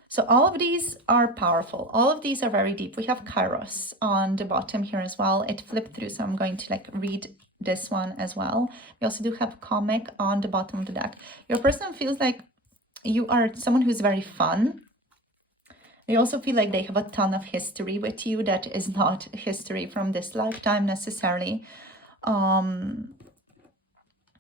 So all of these are powerful. All of these are very deep. We have Kairos on the bottom here as well. It flipped through, so I'm going to like read this one as well. We also do have Comic on the bottom of the deck. Your person feels like you are someone who's very fun. They also feel like they have a ton of history with you that is not history from this lifetime necessarily. Yeah,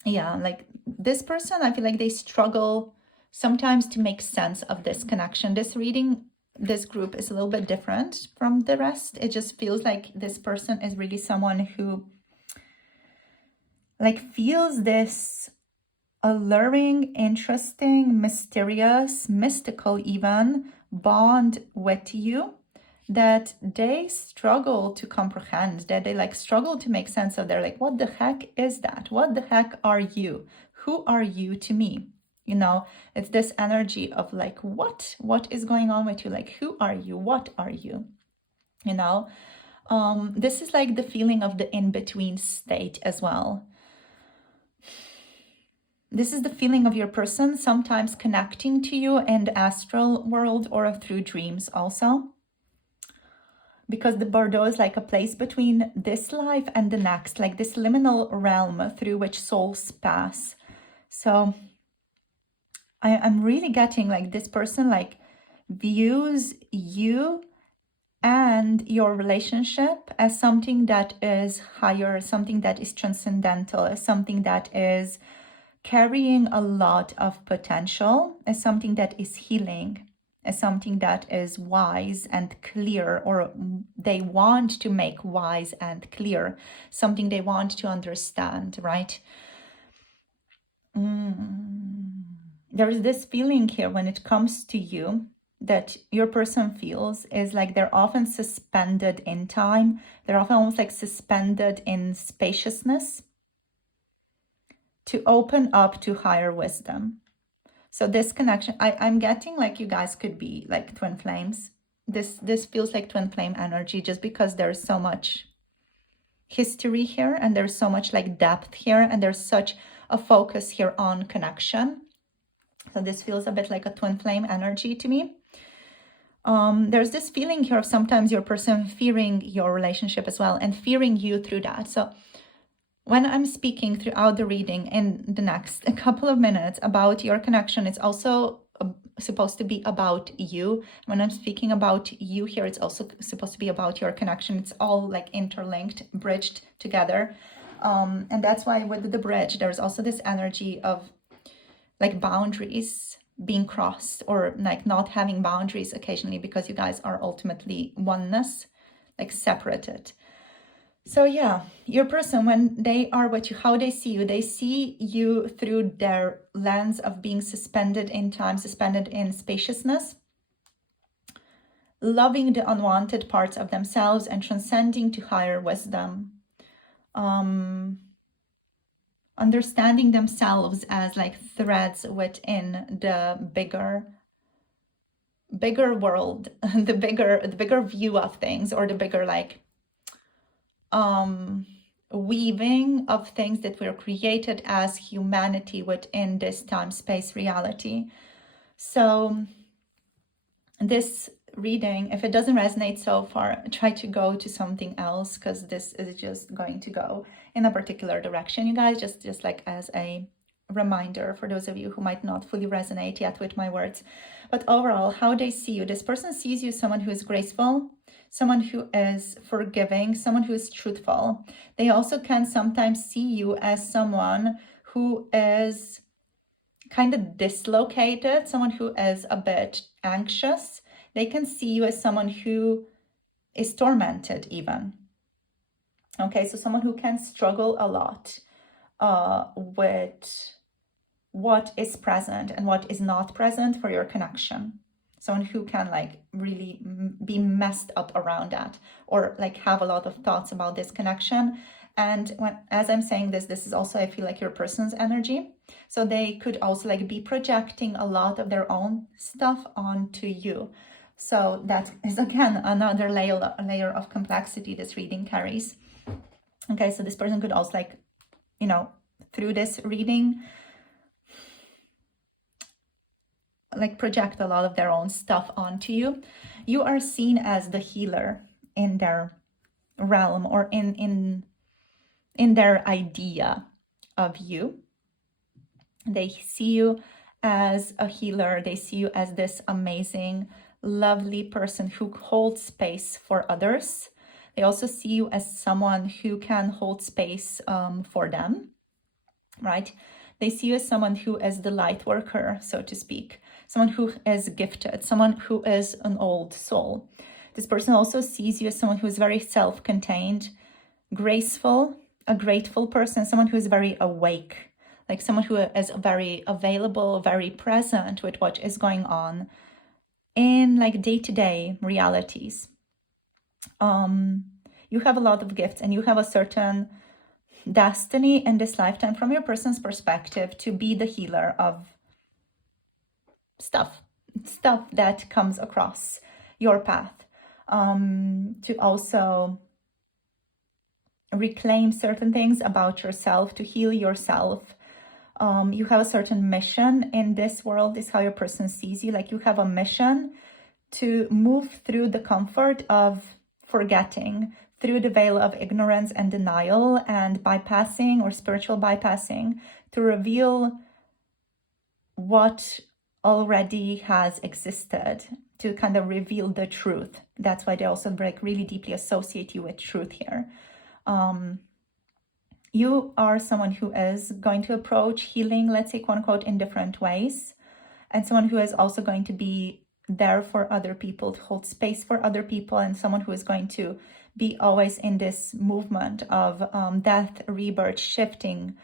like this person, I feel like they struggle sometimes to make sense of this connection. This reading, this group is a little bit different from the rest. It just feels like this person is really someone who like feels this alluring, interesting, mysterious, mystical even bond with you that they struggle to comprehend, that they like struggle to make sense of. They're like, what the heck is that? What the heck are you? Who are you to me? You know, it's this energy of like, what is going on with you? Like, who are you? What are you? You know, this is like the feeling of the in-between state as well. This is the feeling of your person sometimes connecting to you in the astral world or through dreams also. Because the Bordeaux is like a place between this life and the next, like this liminal realm through which souls pass. So I'm really getting like this person like views you and your relationship as something that is higher, something that is transcendental, as something that is carrying a lot of potential, as something that is healing, as something that is wise and clear, or they want to make wise and clear, something they want to understand, right? There is this feeling here when it comes to you that your person feels is like they're often suspended in time. They're often almost like suspended in spaciousness to open up to higher wisdom. So this connection, I'm getting like you guys could be like twin flames. This feels like twin flame energy just because there's so much history here and there's so much like depth here and there's such a focus here on connection. So this feels a bit like a twin flame energy to me. There's this feeling here of sometimes your person fearing your relationship as well and fearing you through that. So when I'm speaking throughout the reading in the next couple of minutes about your connection, it's also supposed to be about you. When I'm speaking about you here, it's also supposed to be about your connection. It's all like interlinked, bridged together. And that's why with the bridge, there's also this energy of like boundaries being crossed or like not having boundaries occasionally because you guys are ultimately oneness, like separated. So yeah, your person, when they are with you, how they see you through their lens of being suspended in time, suspended in spaciousness, loving the unwanted parts of themselves and transcending to higher wisdom. Understanding themselves as like threads within the bigger world, the bigger view of things, or the bigger like weaving of things that were created as humanity within this time-space reality. So this reading, if it doesn't resonate so far, try to go to something else, because this is just going to go in a particular direction, you guys, just like as a reminder for those of you who might not fully resonate yet with my words. But overall, how they see you, this person sees you as someone who is graceful, someone who is forgiving, someone who is truthful. They also can sometimes see you as someone who is kind of dislocated, someone who is a bit anxious. They can see you as someone who is tormented even. Okay, so someone who can struggle a lot with what is present and what is not present for your connection. Someone who can like really be messed up around that, or like have a lot of thoughts about this connection. And as I'm saying this is also, I feel like, your person's energy. So they could also like be projecting a lot of their own stuff onto you. So that is again another layer of complexity this reading carries. Okay, so this person could also like, you know, through this reading, like project a lot of their own stuff onto you. You are seen as the healer in their realm, or in their idea of you. They see you as a healer. They see you as this amazing, lovely person who holds space for others. They also see you as someone who can hold space for them, right? They see you as someone who is the light worker, so to speak, someone who is gifted, someone who is an old soul. This person also sees you as someone who is very self-contained, graceful, a grateful person, someone who is very awake, like someone who is very available, very present with what is going on in like day-to-day realities. You have a lot of gifts and you have a certain destiny in this lifetime from your person's perspective to be the healer of stuff that comes across your path, to also reclaim certain things about yourself, to heal yourself. You have a certain mission in this world, is how your person sees you. Like you have a mission to move through the comfort of forgetting, through the veil of ignorance and denial and bypassing, or spiritual bypassing, to reveal what already has existed, to kind of reveal the truth. That's why they also like really deeply associate you with truth here. You are someone who is going to approach healing, let's say, quote unquote, in different ways, and someone who is also going to be there for other people, to hold space for other people, and someone who is going to be always in this movement of death, rebirth, shifting,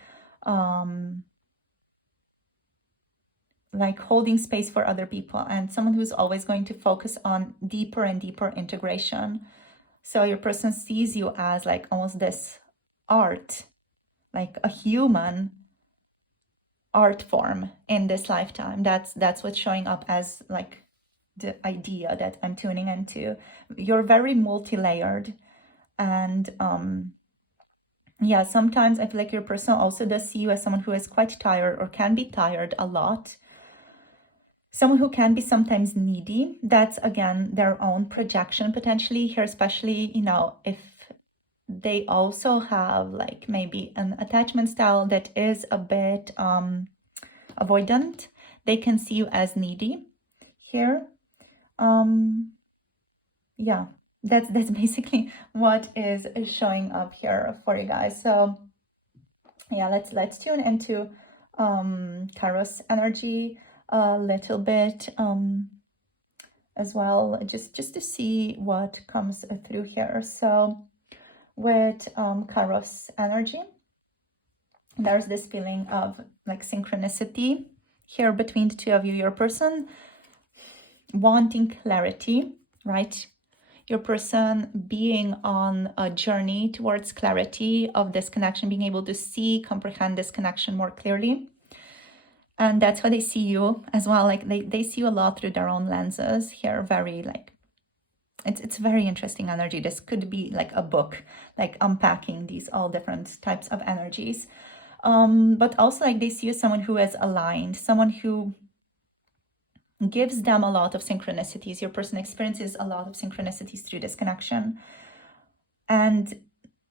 like holding space for other people, and someone who's always going to focus on deeper and deeper integration. So your person sees you as like almost this art, like a human art form in this lifetime. That's what's showing up as like the idea that I'm tuning into. You're very multi-layered, and yeah, sometimes I feel like your person also does see you as someone who is quite tired or can be tired a lot. Someone who can be sometimes needy. That's again their own projection potentially here, especially, you know, if they also have like maybe an attachment style that is a bit avoidant. They can see you as needy here. Yeah, that's basically what is showing up here for you guys. So yeah, let's tune into Kairos energy a little bit as well, just to see what comes through here. So with Kairos energy, there's this feeling of like synchronicity here between the two of you. Your person wanting clarity, right? Your person being on a journey towards clarity of this connection, being able to see, comprehend this connection more clearly. And that's how they see you as well. Like they see you a lot through their own lenses here. Very like, it's very interesting energy. This could be like a book, like unpacking these all different types of energies. But also like they see you as someone who is aligned, someone who gives them a lot of synchronicities. Your person experiences a lot of synchronicities through this connection. And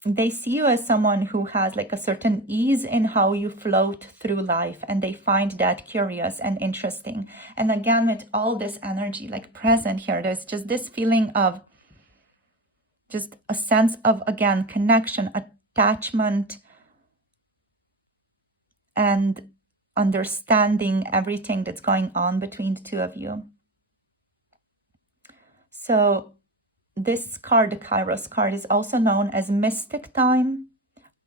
they see you as someone who has like a certain ease in how you float through life, and they find that curious and interesting. And again, with all this energy like present here, there's just this feeling of just a sense of, again, connection, attachment, and understanding everything that's going on between the two of you. So this card, the Kairos card, is also known as mythic time,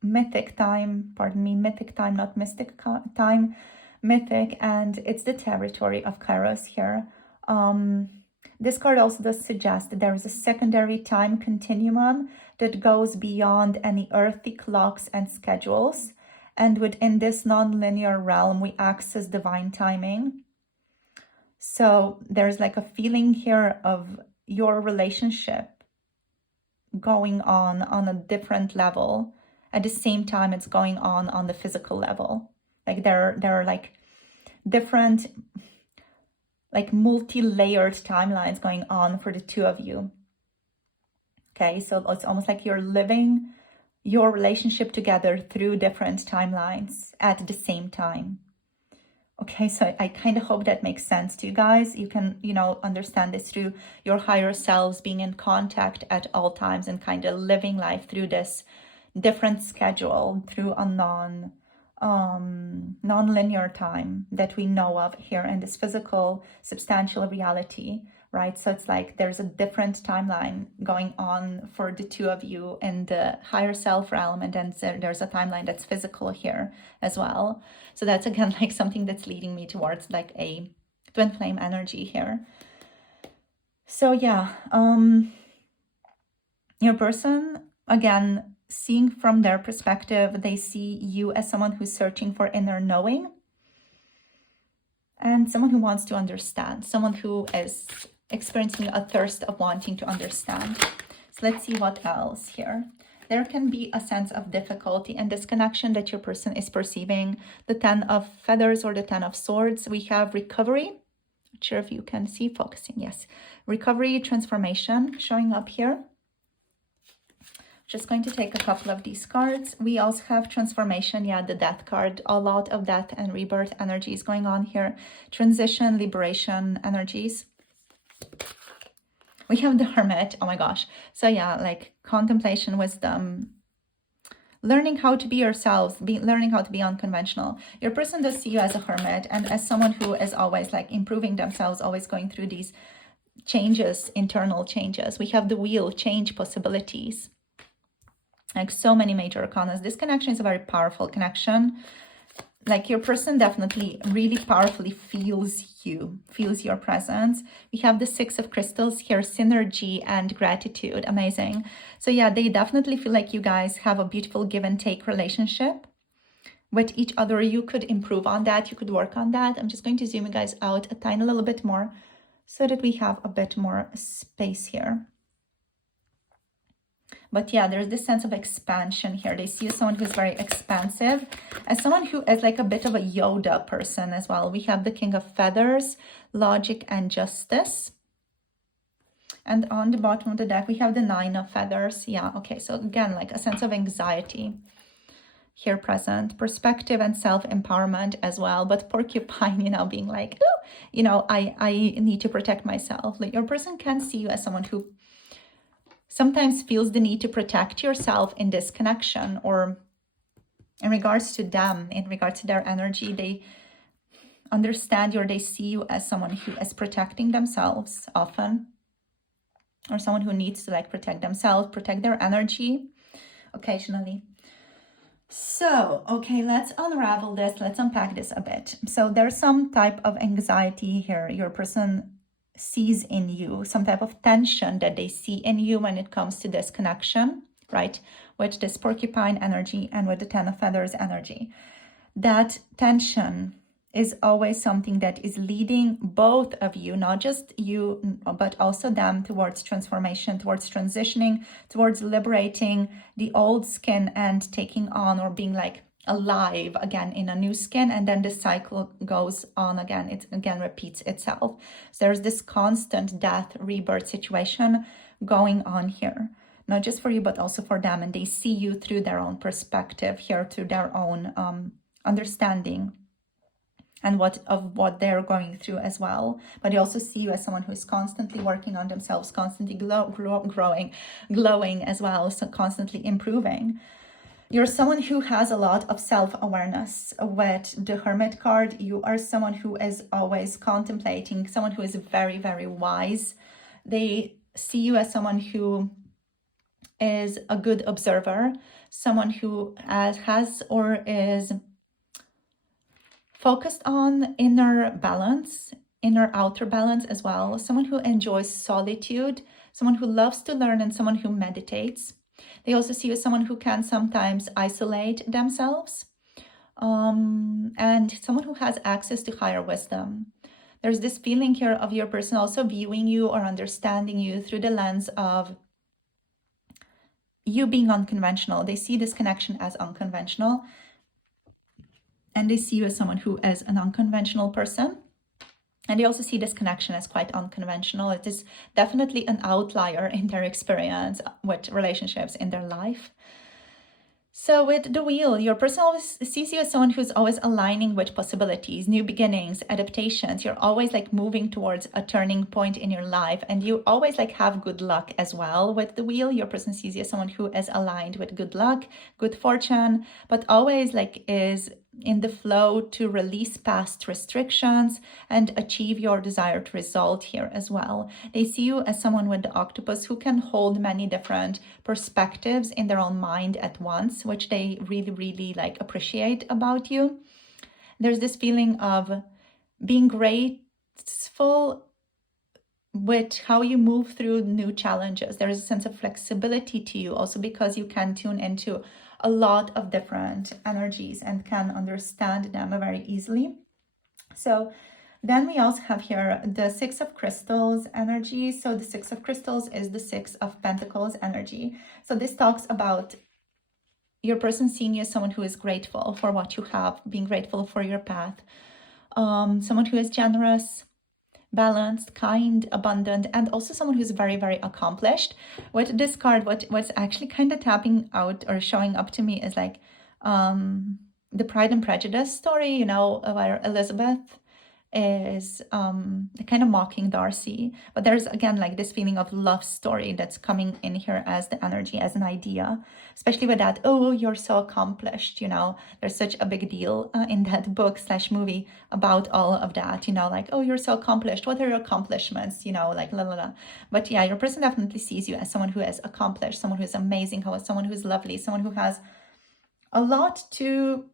not mystic time, mythic, and it's the territory of Kairos here. This card also does suggest that there is a secondary time continuum that goes beyond any earthly clocks and schedules. And within this non-linear realm, we access divine timing. So there's like a feeling here of your relationship going on a different level. At the same time, it's going on the physical level. Like there are like different, like multi-layered timelines going on for the two of you. Okay, so it's almost like you're living your relationship together through different timelines at the same time. Okay, so I kind of hope that makes sense to you guys. You can, you know, understand this through your higher selves being in contact at all times and kind of living life through this different schedule, through a non-linear time that we know of here in this physical, substantial reality, right? So it's like there's a different timeline going on for the two of you in the higher self realm, and then there's a timeline that's physical here as well. So that's again like something that's leading me towards like a twin flame energy here. So yeah, your person, again, seeing from their perspective, they see you as someone who's searching for inner knowing and someone who wants to understand, someone who is experiencing a thirst of wanting to understand. So let's see what else here. There can be a sense of difficulty and disconnection that your person is perceiving. The 10 of feathers or the 10 of swords. We have recovery. Not sure if you can see, focusing. Yes. Recovery, transformation showing up here. Just going to take a couple of these cards. We also have transformation. Yeah, the death card. A lot of death and rebirth energies going on here. Transition, liberation energies. We have the hermit. Oh my gosh. So yeah, like contemplation, wisdom, learning how to be yourselves, learning how to be unconventional. Your person does see you as a hermit and as someone who is always like improving themselves, always going through these changes, internal changes. We have the wheel, change possibilities. Like so many major arcanas. This connection is a very powerful connection. like your person definitely really powerfully feels you, feels your presence. We have the Six of Crystals here, synergy and gratitude. Amazing. So yeah, they definitely feel like you guys have a beautiful give and take relationship with each other. You could improve on that. You could work on that. I'm just going to zoom you guys out a tiny little bit more so that we have a bit more space here. But yeah, there's this sense of expansion here. They see you as someone who's very expansive, as someone who is like a bit of a Yoda person as well. We have the King of Feathers, logic and justice. And on the bottom of the deck, we have the Nine of Feathers. Yeah, okay, so again, like a sense of anxiety here present, perspective and self-empowerment as well. But porcupine, you know, being like, oh, you know, I need to protect myself. Like your person can see you as someone who sometimes feels the need to protect yourself in this connection, or in regards to them, in regards to their energy. They understand you, or they see you as someone who is protecting themselves often, or someone who needs to like protect themselves, protect their energy occasionally. So, okay, let's unravel this. Let's unpack this a bit. So there's some type of anxiety here. Your person sees in you, some type of tension that they see in you when it comes to this connection, right? With this porcupine energy and with the Ten of Feathers energy. That tension is always something that is leading both of you, not just you, but also them, towards transformation, towards transitioning, towards liberating the old skin and taking on, or being like alive again in a new skin. And then the cycle goes on again. It again repeats itself. So there's this constant death, rebirth situation going on here, not just for you, but also for them. And they see you through their own perspective here, through their own understanding and what they're going through as well. But they also see you as someone who is constantly working on themselves, constantly glowing as well, so constantly improving. You're someone who has a lot of self-awareness. With the Hermit card, you are someone who is always contemplating, someone who is very, very wise. They see you as someone who is a good observer, someone who has or is focused on inner balance, inner outer balance as well, someone who enjoys solitude, someone who loves to learn, and someone who meditates. They also see you as someone who can sometimes isolate themselves, and someone who has access to higher wisdom. There's this feeling here of your person also viewing you or understanding you through the lens of you being unconventional. They see this connection as unconventional, and they see you as someone who is an unconventional person. And they also see this connection as quite unconventional. It is definitely an outlier in their experience with relationships in their life. So with the Wheel, your person always sees you as someone who's always aligning with possibilities, new beginnings, adaptations. You're always like moving towards a turning point in your life, and you always like have good luck as well. With the Wheel, your person sees you as someone who is aligned with good luck, good fortune, but always like is in the flow to release past restrictions and achieve your desired result here as well. They see you as someone with the octopus who can hold many different perspectives in their own mind at once, which they really, really like appreciate about you. There's this feeling of being grateful with how you move through new challenges. There is a sense of flexibility to you also, because you can tune into a lot of different energies and can understand them very easily. So then we also have here the Six of Crystals energy. So the Six of Crystals is the Six of Pentacles energy. So this talks about your person seeing you as someone who is grateful for what you have, being grateful for your path, someone who is generous, balanced, kind, abundant, and also someone who's very, very accomplished. With this card, what's actually kind of tapping out or showing up to me is like the Pride and Prejudice story, you know, where Elizabeth is kind of mocking Darcy. But there's again like this feeling of love story that's coming in here as the energy, as an idea, especially with that, oh, you're so accomplished, you know. There's such a big deal in that book / movie about all of that, you know, like, oh, you're so accomplished, what are your accomplishments, you know, like la la la. But yeah, your person definitely sees you as someone who is accomplished, someone who is amazing, someone who's lovely, someone who has a lot to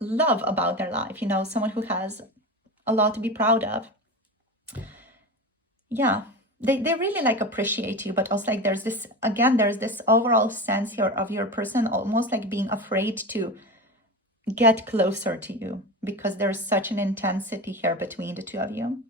love about their life, someone who has a lot to be proud of. Yeah, they really like appreciate you, but also like there's this overall sense here of your person almost like being afraid to get closer to you, because there's such an intensity here between the two of you,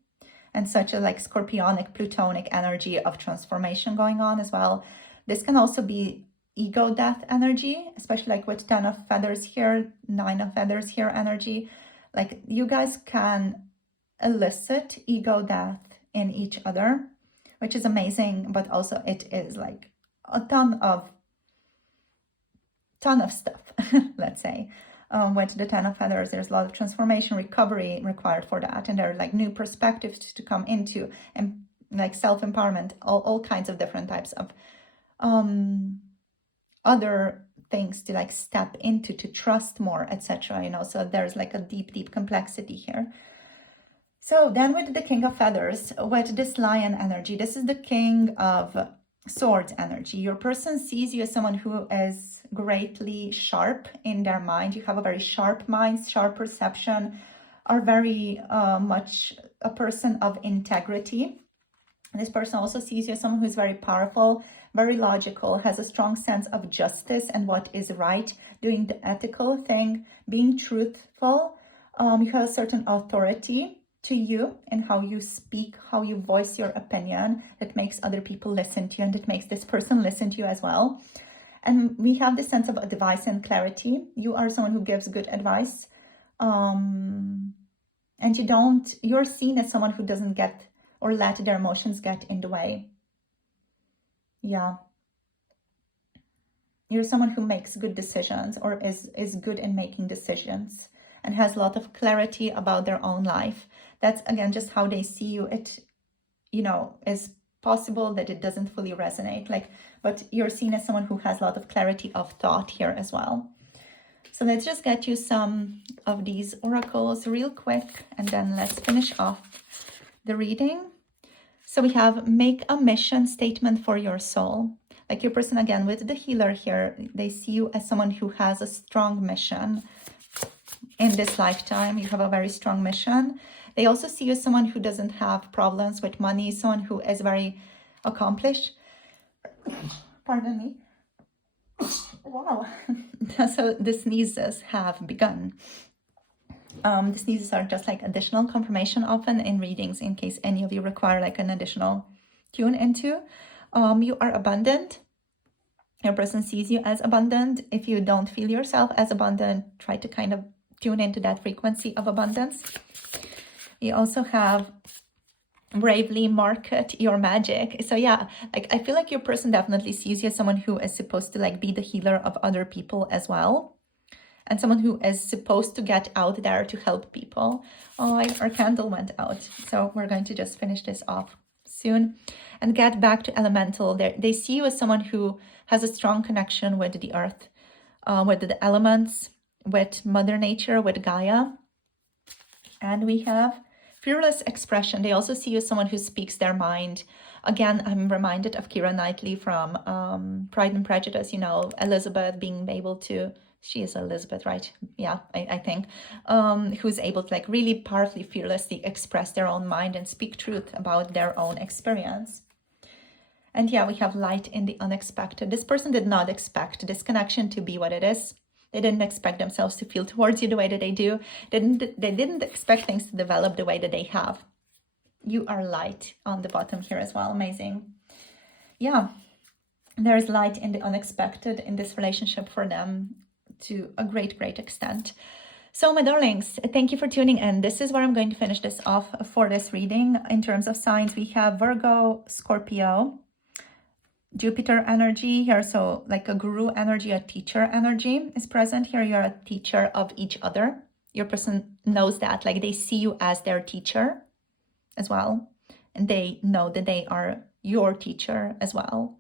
and such a like scorpionic plutonic energy of transformation going on as well. This can also be ego death energy, especially like with 10 of feathers here, 9 of feathers here energy. Like you guys can elicit ego death in each other, which is amazing, but also it is like a ton of stuff, let's say. With the 10 of feathers, there's a lot of transformation, recovery required for that, and there are like new perspectives to come into, and like self-empowerment, all kinds of different types of other things to like step into, to trust more, etc. So there's like a deep complexity here. So then with the King of Feathers, with this lion energy, this is the King of Swords energy. Your person sees you as someone who is greatly sharp in their mind. You have a very sharp mind, sharp perception, are very much a person of integrity. This person also sees you as someone who's very powerful, very logical, has a strong sense of justice and what is right, doing the ethical thing, being truthful. You have a certain authority to you and how you speak, how you voice your opinion, that makes other people listen to you, and that makes this person listen to you as well. And we have this sense of advice and clarity. You are someone who gives good advice, and you're seen as someone who doesn't get or let their emotions get in the way. Yeah, you're someone who makes good decisions, or is good in making decisions, and has a lot of clarity about their own life. That's again just how they see you. It is possible that it doesn't fully resonate, but you're seen as someone who has a lot of clarity of thought here as well. So let's just get you some of these oracles real quick, and then let's finish off the reading. So we have make a mission statement for your soul. Like your person, again, with the healer here, they see you as someone who has a strong mission in this lifetime. You have a very strong mission. They also see you as someone who doesn't have problems with money, someone who is very accomplished. Pardon me. Wow. So the sneezes have begun. The sneezes are just like additional confirmation often in readings, in case any of you require like an additional tune into. You are abundant. Your person sees you as abundant. If you don't feel yourself as abundant, try to kind of tune into that frequency of abundance. You also have bravely market your magic. So yeah, like I feel like your person definitely sees you as someone who is supposed to like be the healer of other people as well, and someone who is supposed to get out there to help people. Oh, our candle went out, so we're going to just finish this off soon and get back to elemental. They see you as someone who has a strong connection with the earth, with the elements, with Mother Nature, with Gaia. And we have fearless expression. They also see you as someone who speaks their mind. Again, I'm reminded of Keira Knightley from Pride and Prejudice, Elizabeth being able to, she is Elizabeth, right? Yeah, I think, who's able to like really powerfully, fearlessly express their own mind and speak truth about their own experience. And yeah, we have light in the unexpected. This person did not expect this connection to be what it is. They didn't expect themselves to feel towards you the way that they do. They didn't expect things to develop the way that they have. You are light on the bottom here as well. Amazing. Yeah, there's light in the unexpected in this relationship for them to a great extent. So my darlings, thank you for tuning in. This is where I'm going to finish this off for this reading. In terms of signs, we have Virgo, Scorpio, Jupiter energy here, so like a guru energy, a teacher energy is present here. You're a teacher of each other. Your person knows that, like they see you as their teacher as well, and they know that they are your teacher as well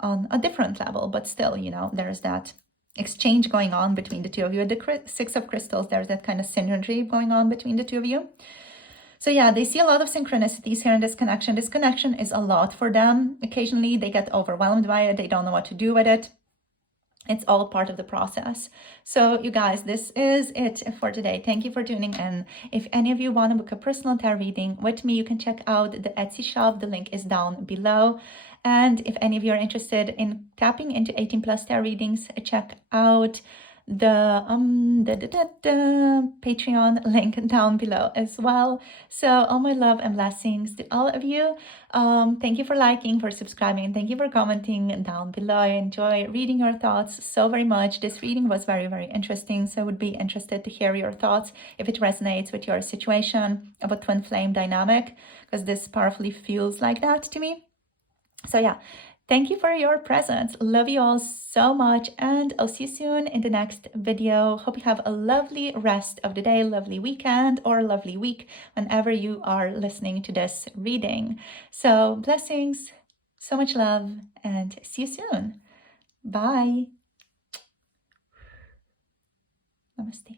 on a different level, but still, there's that exchange going on between the two of you. The Six of Crystals, there's that kind of synergy going on between the two of you. So yeah, they see a lot of synchronicities here in this connection. This connection is a lot for them. Occasionally they get overwhelmed by it. They don't know what to do with it. It's all part of the process. So you guys, this is it for today. Thank you for tuning in. If any of you want to book a personal tarot reading with me, you can check out the Etsy shop. The link is down below. And if any of you are interested in tapping into 18 plus tarot readings, check out the Patreon link down below as well. So all my love and blessings to all of you. Thank you for liking, for subscribing, and thank you for commenting down below. I enjoy reading your thoughts so very much. This reading was very, very interesting, so I would be interested to hear your thoughts if it resonates with your situation about twin flame dynamic, because this powerfully feels like that to me. So yeah, thank you for your presence. Love you all so much, and I'll see you soon in the next video. Hope you have a lovely rest of the day, lovely weekend, or lovely week whenever you are listening to this reading. So blessings, so much love, and see you soon. Bye. Namaste.